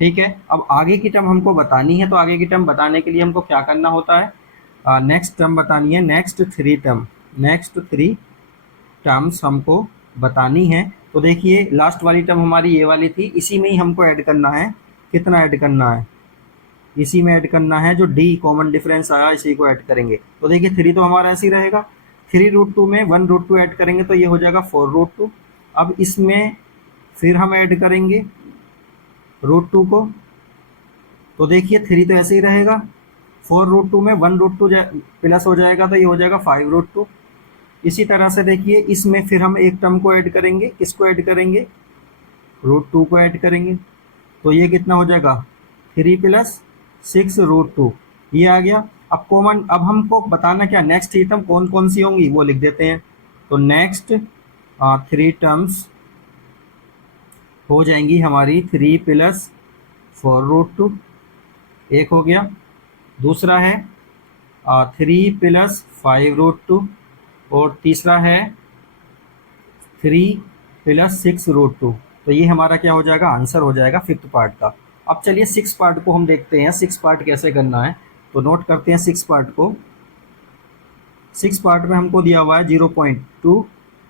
ठीक है। अब आगे की टर्म हमको बतानी है। तो आगे की टर्म बताने के लिए हमको क्या करना होता है, नेक्स्ट टर्म बतानी है। नेक्स्ट 3 टर्म्स हमको बतानी है। तो देखिए लास्ट वाली टर्म हमारी ये वाली थी, इसी में ही हमको ऐड करना है। कितना ऐड करना है, इसी में ऐड करना है, जो डी कॉमन डिफरेंस आया इसी को ऐड करेंगे। तो देखिए 3 तो हमारा ऐसे ही रहेगा, 3 √2 में 1 √2 ऐड करेंगे तो ये हो जाएगा 4 √2। अब इसमें फिर हम ऐड करेंगे √2 को। तो देखिए 3 तो ऐसे ही रहेगा, 4 √2 में 1 √2 प्लस हो जाएगा तो ये हो जाएगा 5 √2। इसी तरह से देखिए इसमें फिर हम एक टर्म को ऐड करेंगे, किसको ऐड करेंगे, √2 को ऐड करेंगे। तो ये कितना हो जाएगा, 3 प्लस 6 √2, ये आ गया। अब हमको बताना क्या, नेक्स्ट 3 टर्म कौन कौन सी होंगी वो लिख देते हैं। तो नेक्स्ट 3 टर्म्स हो जाएंगी हमारी 3 प्लस 4 √2, एक हो गया। दूसरा है 3 प्लस 5 √2 और तीसरा है 3 प्लस 6 √2। तो ये हमारा क्या हो जाएगा, आंसर हो जाएगा फिफ्थ पार्ट का। अब चलिए 6 पार्ट को हम देखते हैं, 6 पार्ट कैसे करना है। तो नोट करते हैं 6 पार्ट को। 6 पार्ट में हमको दिया हुआ है 0.2,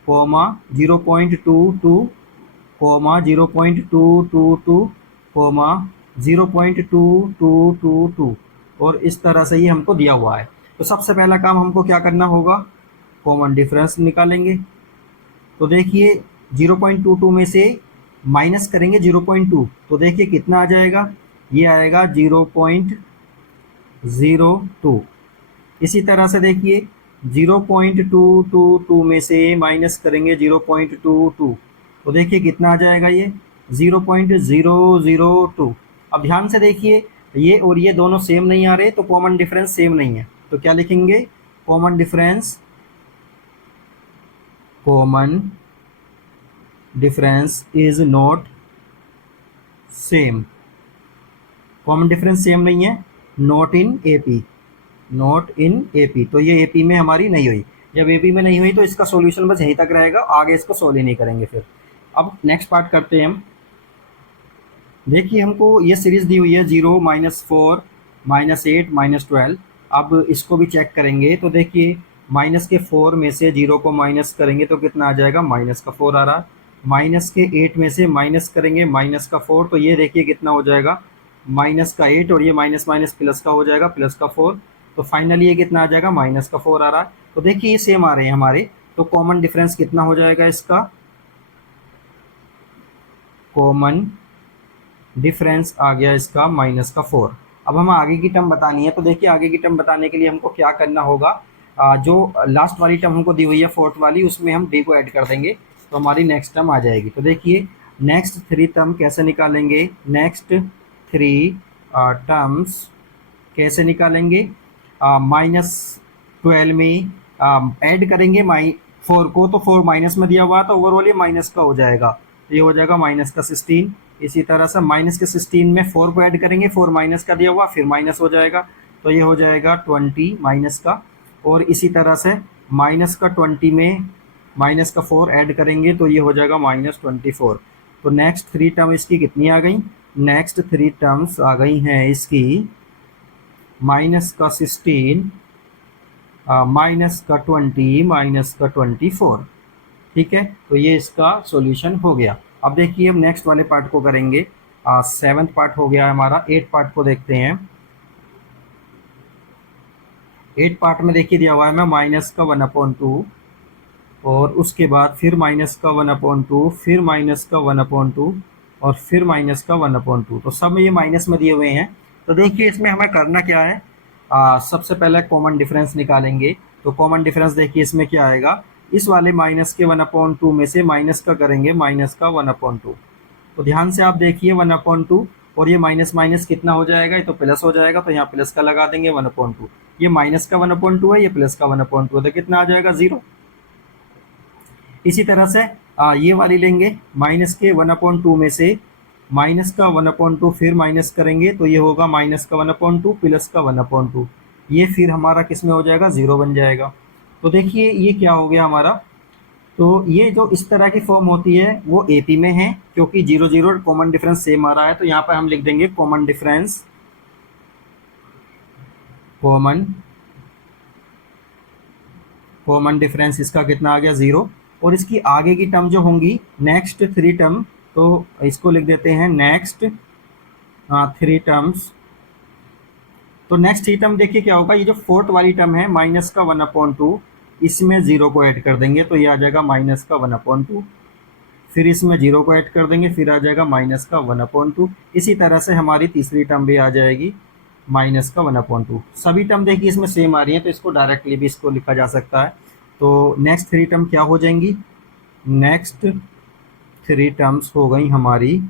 0.22, 0.222, 0.2222 और इस तरह से ये हमको दिया हुआ है। तो सबसे पहला काम हमको क्या करना होगा, कॉमन डिफरेंस निकालेंगे। तो देखिए 0.22 में से माइनस करेंगे 0.2, तो देखिए कितना आ जाएगा, ये आएगा 0.02। इसी तरह से देखिए 0.222 में से माइनस करेंगे 0.22, तो देखिए कितना आ जाएगा ये 0.002। अब ध्यान से देखिए ये और ये दोनों सेम नहीं आ रहे, तो कॉमन डिफरेंस सेम नहीं है, तो क्या लिखेंगे, common difference, common difference is not same. Common difference same नहीं है, not in AP, not in AP, तो ये एपी में हमारी नहीं हुई। जब एपी में नहीं हुई तो इसका सॉल्यूशन बस यहीं तक रहेगा, आगे इसको सोल्व ही नहीं करेंगे फिर। अब नेक्स्ट पार्ट करते हैं हम। देखिए हमको ये सीरीज दी हुई है 0, -4, -8, -12। अब इसको भी चेक करेंगे, तो देखिए माइनस के 4 में से 0 को माइनस करेंगे तो कितना आ जाएगा, -4 आ रहा है। माइनस के 8 में से माइनस करेंगे -4, तो ये देखिए कितना हो जाएगा, -8, और ये माइनस माइनस प्लस का हो जाएगा, +4। तो फाइनली ये कितना आ जाएगा, -4 आ रहा है। तो देखिए ये सेम आ रहे हैं हमारे, तो कॉमन डिफरेंस कितना हो जाएगा इसका, कॉमन डिफरेंस आ गया इसका -4। अब हमें आगे की टर्म बतानी है, तो देखिए आगे की टर्म बताने के लिए हमको क्या करना होगा, जो लास्ट वाली टर्म हमको दी हुई है फोर्थ वाली, उसमें हम डी को ऐड कर देंगे तो हमारी नेक्स्ट टर्म आ जाएगी। तो देखिए नेक्स्ट 3 टर्म कैसे निकालेंगे, नेक्स्ट 3 टर्म्स कैसे निकालेंगे, -12 में ऐड करेंगे 4 को, तो 4 माइनस में दिया हुआ तो ओवरऑल ये माइनस का हो जाएगा, तो ये हो जाएगा -16। इसी तरह से माइनस के 16 में 4 को ऐड करेंगे, 4 माइनस का दिया हुआ फिर माइनस हो जाएगा, तो ये हो जाएगा 20 माइनस का। और इसी तरह से माइनस का 20 में माइनस का 4 ऐड करेंगे तो ये हो जाएगा -24। तो नेक्स्ट 3 टर्म इसकी कितनी आ गई, नेक्स्ट 3 टर्म्स आ गई हैं इसकी माइनस का 16, माइनस का 20, माइनस का 24। ठीक है, तो ये इसका सॉल्यूशन हो गया। अब देखिए हम नेक्स्ट वाले पार्ट को करेंगे, 7th पार्ट हो गया हमारा। 8 पार्ट को देखते हैं। 8 पार्ट में देखिए दिया हुआ है मैं माइनस का 1/2, और उसके बाद फिर माइनस का 1/2, फिर माइनस का 1/2, और फिर माइनस का 1/2, तो सब में ये माइनस में दिए हुए हैं। तो देखिए इसमें हमें करना क्या है, सबसे पहले कॉमन डिफरेंस निकालेंगे। तो कॉमन डिफरेंस देखिए इसमें क्या आएगा, इस वाले माइनस के 1/2 में से माइनस का करेंगे माइनस का 1/2। तो ध्यान से आप देखिए 1/2, और ये माइनस माइनस कितना हो जाएगा, ये तो प्लस हो जाएगा, तो यहाँ प्लस का लगा देंगे 1/2। ये माइनस का 1/2 है, ये प्लस का 1/2 है, तो कितना आ जाएगा 0। इसी तरह से ये वाली लेंगे, माइनस के 1/2 में से माइनस का 1/2 फिर माइनस करेंगे तो ये होगा माइनस का 1/2 प्लस का 1/2, ये फिर हमारा किस में हो जाएगा, 0 बन जाएगा। तो देखिए ये क्या हो गया हमारा, तो ये जो इस तरह की फॉर्म होती है वो एपी में है, क्योंकि 0 0 कॉमन डिफरेंस सेम आ रहा है, तो यहाँ पर हम लिख देंगे कॉमन डिफरेंस, कॉमन डिफरेंस इसका कितना आ गया, 0। और इसकी आगे की टर्म जो होंगी नेक्स्ट 3 टर्म, तो इसको लिख देते हैं नेक्स्ट 3 टर्म्स। तो नेक्स्ट 3 टर्म देखिए क्या होगा, ये जो फोर्थ वाली टर्म है माइनस का 1/2, इसमें 0 को ऐड कर देंगे तो ये आ जाएगा माइनस का 1/2, फिर इसमें 0 को ऐड कर देंगे फिर आ जाएगा माइनस का 1/2। इसी तरह से हमारी तीसरी टर्म भी आ जाएगी माइनस का 1/2। सभी टर्म देखिए इसमें सेम आ रही है, तो इसको डायरेक्टली भी इसको लिखा जा सकता है। तो नेक्स्ट 3 टर्म क्या हो जाएंगी, नेक्स्ट 3 टर्म्स हो गई हमारी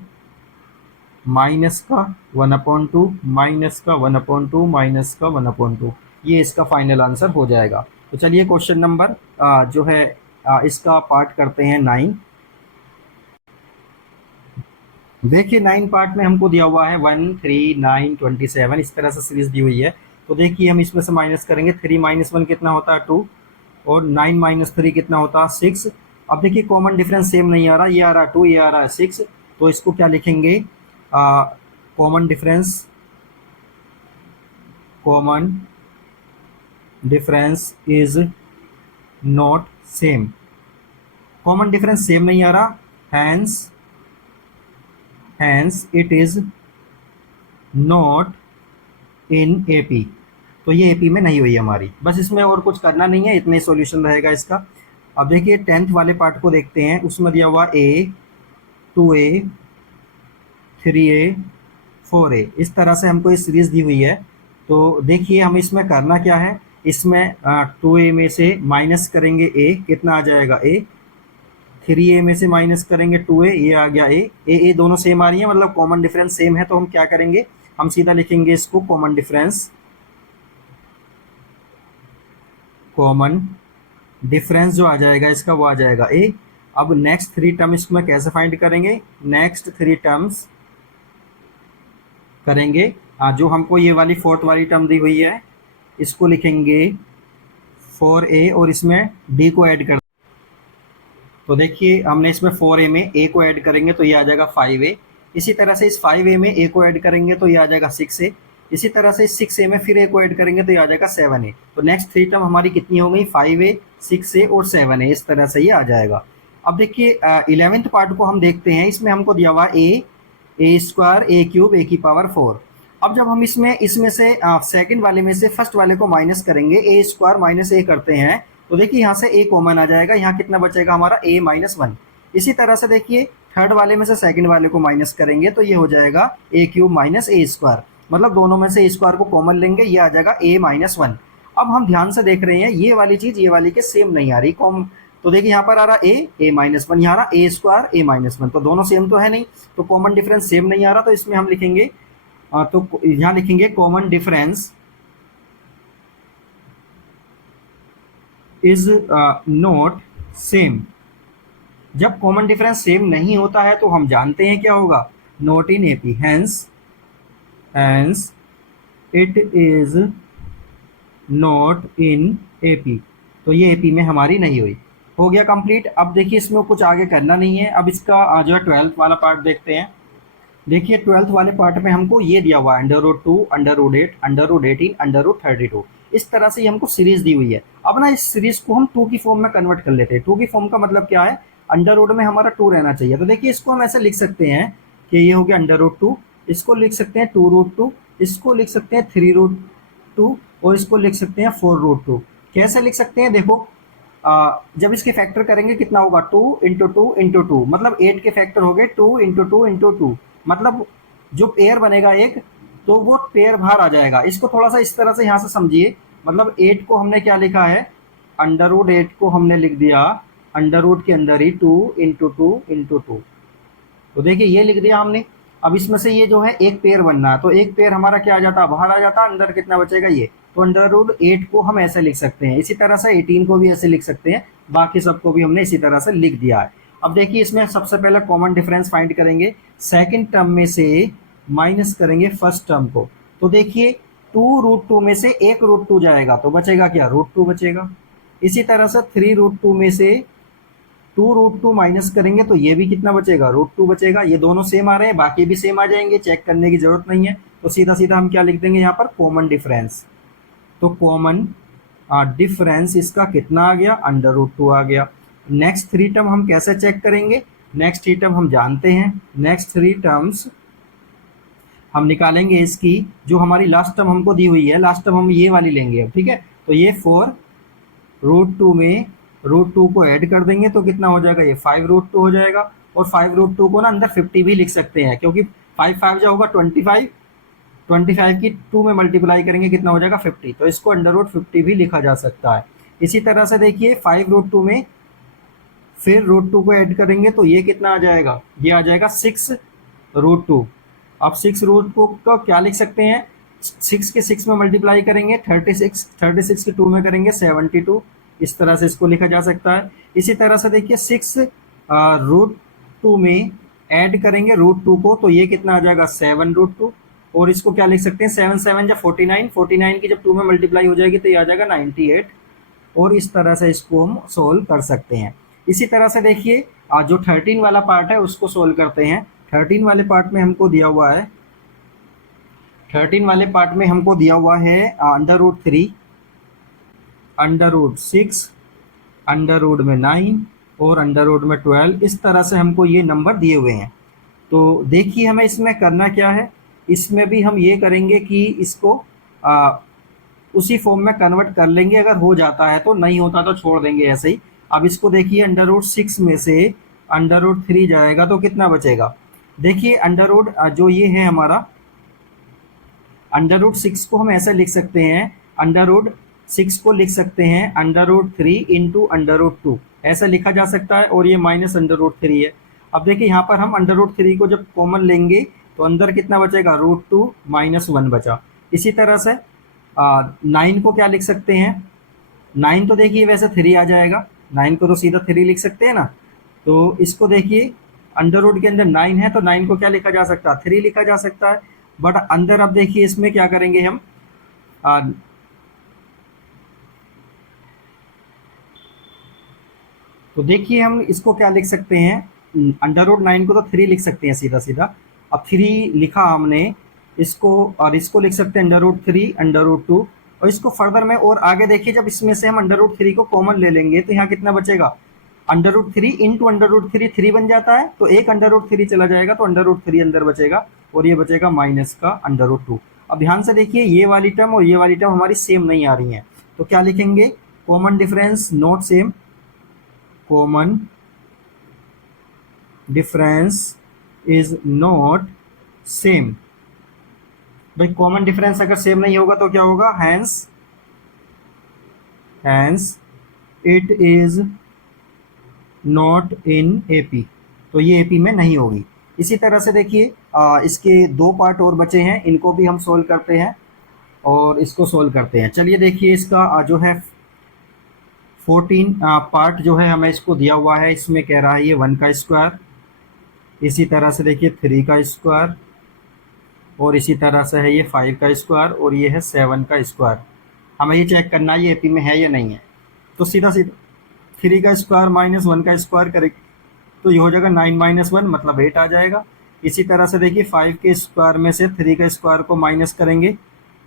माइनस का 1/2, माइनस का 1/2, माइनस का 1/2, ये इसका फाइनल आंसर हो जाएगा। तो चलिए क्वेश्चन नंबर जो है इसका पार्ट करते हैं 9। देखिए 9 पार्ट में हमको दिया हुआ है 1, 3, 9, 27, इस तरह से सीरीज दी हुई है। तो देखिए हम इसमें से माइनस करेंगे, 3 - 1 कितना होता है 2, और 9 - 3 कितना होता है 6। अब देखिए कॉमन डिफरेंस सेम नहीं आ रहा, ये आ रहा है 2, ये आ रहा है 6, तो इसको क्या लिखेंगे, common difference, common difference is not same. Common difference same नहीं आ रहा, hence it is not in AP, तो ये एपी में नहीं हुई हमारी। बस इसमें और कुछ करना नहीं है, इतने सॉल्यूशन रहेगा इसका। अब देखिए 10th वाले पार्ट को देखते हैं, उसमें दिया हुआ a, 2a, 3a, 4a, इस तरह से हमको ये सीरीज दी हुई है। तो देखिए हम इसमें करना क्या है, इसमें 2a में से माइनस करेंगे a, कितना आ जाएगा a, 3a में से माइनस करेंगे 2a, ये आ गया a दोनों सेम आ रही है, मतलब कॉमन डिफरेंस सेम है, तो हम क्या करेंगे, हम सीधा लिखेंगे इसको कॉमन डिफरेंस जो आ जाएगा इसका वो आ जाएगा a। अब नेक्स्ट 3 टर्म इसमें कैसे फाइंड करेंगे, नेक्स्ट 3 टर्म्स करेंगे, जो हमको ये वाली फोर्थ वाली टर्म दी हुई है इसको लिखेंगे 4a और इसमें d को ऐड कर, तो देखिए हमने इसमें 4a में a को ऐड करेंगे तो ये आ जाएगा 5a, इसी तरह से इस 5a में a को ऐड करेंगे तो ये आ जाएगा 6a, इसी तरह से इस 6a में फिर a को ऐड करेंगे तो ये आ जाएगा 7a। तो नेक्स्ट 3 टर्म हमारी कितनी हो गई, 5a, 6a और 7a, इस तरह से ये आ जाएगा। अब देखिए 11th पार्ट को हम देखते हैं, इसमें हमको दिया हुआ a square a cube a की पावर 4। अब जब हम इसमें से सेकंड वाले में से फर्स्ट वाले को माइनस करेंगे, a स्क्वायर माइनस a करते हैं तो देखिए यहाँ से a कॉमन आ जाएगा, यहाँ कितना बचेगा हमारा a माइनस 1। इसी तरह से देखिए थर्ड वाले में से सेकंड वाले को माइनस करेंगे तो ये हो जाएगा a cube minus a square, मतलब दोनों में से a स्क्वायर को कॉमन लेंगे, ये आ जाएगा a माइनस 1। अब हम ध्यान से देख रहे हैं ये वाली चीज ये वाली के सेम नहीं आ रही, तो देखिए यहाँ पर आ रहा a माइनस 1, यहाँ आ रहा a स्क्वायर a माइनस 1, तो दोनों सेम तो है नहीं, तो कॉमन डिफरेंस सेम नहीं आ रहा, तो इसमें हम लिखेंगे तो यहाँ लिखेंगे common difference is not same. जब कॉमन डिफरेंस सेम नहीं होता है तो हम जानते हैं क्या होगा, not in AP, hence it is not in AP, तो ये एपी में हमारी नहीं हुई। हो गया कंप्लीट। अब देखिए इसमें कुछ आगे करना नहीं है, अब इसका जो है 12th वाला पार्ट देखते हैं। देखिए 12th वाले पार्ट में हमको ये दिया हुआ है √2, √8, √18, √32, इस तरह से हमको सीरीज दी हुई है। अब ना इस सीरीज को हम 2 की फॉर्म में कन्वर्ट कर लेते हैं। 2 की फॉर्म का मतलब क्या है, अंडर रूट में हमारा 2 रहना चाहिए, तो देखिए इसको हम ऐसे लिख सकते हैं कि ये हो गया √2, इसको लिख सकते हैं 2√2, इसको लिख सकते हैं 3√2 और इसको लिख सकते हैं 4√2। कैसे लिख सकते हैं, देखो जब इसके फैक्टर करेंगे कितना होगा, 2 × 2 × 2, मतलब 8 के फैक्टर हो गए 2 × 2 × 2, मतलब जो पेयर बनेगा एक तो वो पेयर बाहर आ जाएगा। इसको थोड़ा सा इस तरह से यहाँ से समझिए, मतलब 8 को हमने क्या लिखा है, √8 को हमने लिख दिया अंडर रूट के अंदर ही 2 × 2 × 2, तो देखिए ये लिख दिया हमने। अब इसमें से ये जो है एक पेयर बनना है, तो एक पेयर हमारा क्या आ जाता, बाहर आ जाता, अंदर कितना बचेगा ये, तो √8 को हम ऐसे लिख सकते हैं। इसी तरह से 18 को भी ऐसे लिख सकते हैं, बाकी सबको भी हमने इसी तरह से लिख दिया है। अब देखिए इसमें सबसे पहले कॉमन डिफरेंस फाइंड करेंगे, सेकंड टर्म में से माइनस करेंगे फर्स्ट टर्म को, तो देखिए 2√2 में से एक √2 जाएगा तो बचेगा क्या, √2 बचेगा। इसी तरह से 3√2 में से 2√2 माइनस करेंगे तो ये भी कितना बचेगा, √2 बचेगा। ये दोनों सेम आ रहे हैं, बाकी भी सेम आ जाएंगे, चेक करने की जरूरत नहीं है, तो सीधा सीधा हम क्या लिख देंगे यहाँ पर, कॉमन डिफरेंस। तो कॉमन डिफरेंस इसका कितना आ गया, √2 आ गया। नेक्स्ट 3 टर्म हम कैसे चेक करेंगे, नेक्स्ट 3 टर्म हम जानते हैं, नेक्स्ट 3 टर्म्स हम निकालेंगे इसकी, जो हमारी लास्ट टर्म हमको दी हुई है, लास्ट टर्म हम ये वाली लेंगे अब, ठीक है। तो ये 4√2 में √2 को ऐड कर देंगे तो कितना हो जाएगा, ये 5√2 हो जाएगा। और 5√2 को ना अंदर 50 भी लिख सकते हैं, क्योंकि 5 5 जो होगा 25, 25 की 2 में मल्टीप्लाई करेंगे कितना हो जाएगा 50, तो इसको √50 भी लिखा जा सकता है। इसी तरह से देखिए 5√2 में फिर √2 को ऐड करेंगे तो ये कितना आ जाएगा, ये आ जाएगा 6√2। अब 6√2 को क्या लिख सकते हैं, 6 के 6 में मल्टीप्लाई करेंगे 36 के 2 में करेंगे 72, इस तरह से इसको लिखा जा सकता है। इसी तरह से देखिए 6√2 में ऐड करेंगे √2 को तो ये कितना आ जाएगा 7√2, और इसको क्या लिख सकते हैं 7 7 या 49, 49 की जब 2 में मल्टीप्लाई हो जाएगी तो ये आ जाएगा 98, और इस तरह से इसको हम सोल्व कर सकते हैं। इसी तरह से देखिए जो 13 वाला पार्ट है उसको सोल्व करते हैं। 13 वाले पार्ट में हमको दिया हुआ है, 13 वाले पार्ट में हमको दिया हुआ है √3, √6, √9 और √12, इस तरह से हमको ये नंबर दिए हुए हैं। तो देखिए हमें इसमें करना क्या है, इसमें भी हम ये करेंगे कि इसको उसी फॉर्म में कन्वर्ट कर लेंगे, अगर हो जाता है तो, नहीं होता तो छोड़ देंगे ऐसे ही। अब इसको देखिए √6 में से √3 जाएगा तो कितना बचेगा, देखिए जो ये है हमारा √6 को हम ऐसे लिख सकते हैं 6 को लिख सकते हैं √3 इंटू √2, ऐसा लिखा जा सकता है, और ये माइनस √3 है। अब देखिए यहाँ पर हम √3 को जब कॉमन लेंगे तो अंदर कितना बचेगा, √2 -1 बचा। इसी तरह से 9 को क्या लिख सकते हैं, 9 तो देखिए वैसे 3 आ जाएगा, 9 को तो सीधा 3 लिख सकते हैं ना। तो इसको देखिए अंडर रूट के अंदर 9 है, तो 9 को क्या लिखा जा सकता है, 3 लिखा जा सकता है। बट अंदर अब देखिए इसमें क्या करेंगे हम, तो देखिए हम इसको क्या लिख सकते हैं, √9 को तो 3 लिख सकते हैं सीधा सीधा। अब 3 लिखा हमने इसको, और इसको लिख सकते हैं √3 √2, और इसको फर्दर में और आगे देखिए जब इसमें से हम √3 को कॉमन ले लेंगे तो यहाँ कितना बचेगा, √3 इंटू √3 3 बन जाता है, तो एक √3 चला जाएगा तो √3 अंदर बचेगा, और ये बचेगा माइनस का √2। अब ध्यान से देखिए ये वाली टर्म और ये वाली टर्म हमारी सेम नहीं आ रही हैं, तो क्या लिखेंगे, common difference not same, common difference is not same. भाई कॉमन डिफरेंस अगर सेम नहीं होगा तो क्या होगा, hence it is not in AP, तो ये एपी में नहीं होगी। इसी तरह से देखिए इसके 2 पार्ट और बचे हैं, इनको भी हम सोल्व करते हैं और इसको सोल्व करते हैं। चलिए देखिए इसका जो है 14 पार्ट जो है हमें इसको दिया हुआ है, इसमें कह रहा है ये 1 का स्क्वायर, इसी तरह से देखिए 3 का स्क्वायर, और इसी तरह से है ये 5 का स्क्वायर, और ये है 7 का स्क्वायर। हमें ये चेक करना है ये एपी में है या नहीं है। तो सीधा सीधा 3 का स्क्वायर माइनस 1 का स्क्वायर करेंगे तो ये हो जाएगा 9 - 1 मतलब 8 आ जाएगा। इसी तरह से देखिए 5 के स्क्वायर में से 3 का स्क्वायर को माइनस करेंगे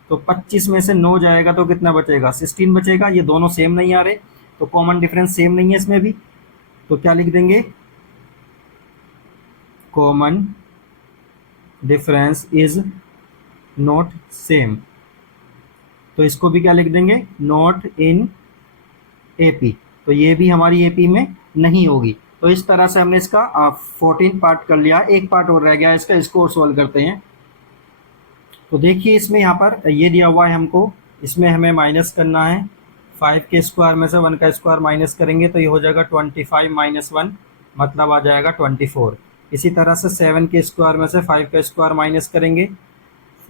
तो 25 में से 9 जाएगा तो कितना बचेगा, 16 बचेगा। ये दोनों सेम नहीं आ रहे, तो कॉमन डिफरेंस सेम नहीं है इसमें भी, तो क्या लिख देंगे, common difference is not same, तो इसको भी क्या लिख देंगे, नॉट इन एपी, तो ये भी हमारी एपी में नहीं होगी। तो इस तरह से हमने इसका 14 पार्ट कर लिया, एक पार्ट और रह गया इसका, इसको और सोल्व करते हैं। तो देखिए इसमें यहाँ पर ये दिया हुआ है हमको, इसमें हमें माइनस करना है, 5 के स्क्वायर में से 1 का स्क्वायर माइनस करेंगे तो ये हो जाएगा 25 - 1 मतलब आ जाएगा 24। इसी तरह से 7 के स्क्वायर में से 5 का स्क्वायर माइनस करेंगे,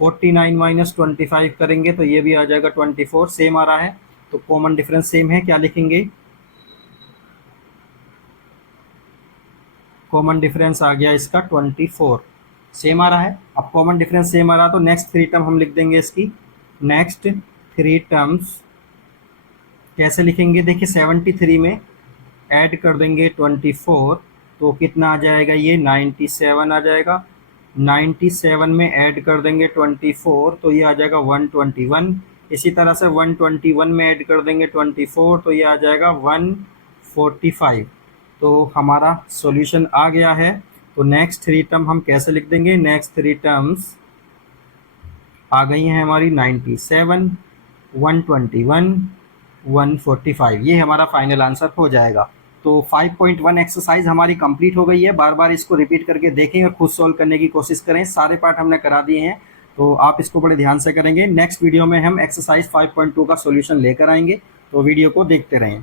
49 - 25 करेंगे तो ये भी आ जाएगा 24, सेम आ रहा है, तो कॉमन डिफरेंस सेम है। क्या लिखेंगे, कॉमन डिफरेंस आ गया इसका 24, सेम आ रहा है। अब कॉमन डिफरेंस सेम आ रहा तो नेक्स्ट 3 टर्म हम लिख देंगे इसकी, नेक्स्ट 3 टर्म्स कैसे लिखेंगे, देखिए 73 में ऐड कर देंगे 24 तो कितना आ जाएगा, ये 97 आ जाएगा। 97 में ऐड कर देंगे 24 तो ये आ जाएगा 121। इसी तरह से 121 में ऐड कर देंगे 24 तो ये आ जाएगा 145। तो हमारा सॉल्यूशन आ गया है। तो नेक्स्ट 3 टर्म हम कैसे लिख देंगे, नेक्स्ट 3 टर्म्स आ गई हैं हमारी 97, 121, 145, ये हमारा फाइनल आंसर हो जाएगा। तो 5.1 एक्सरसाइज हमारी कंप्लीट हो गई है। बार बार इसको रिपीट करके देखें और खुद सॉल्व करने की कोशिश करें। सारे पार्ट हमने करा दिए हैं, तो आप इसको बड़े ध्यान से करेंगे। नेक्स्ट वीडियो में हम एक्सरसाइज 5.2 का सॉल्यूशन लेकर आएंगे, तो वीडियो को देखते रहें।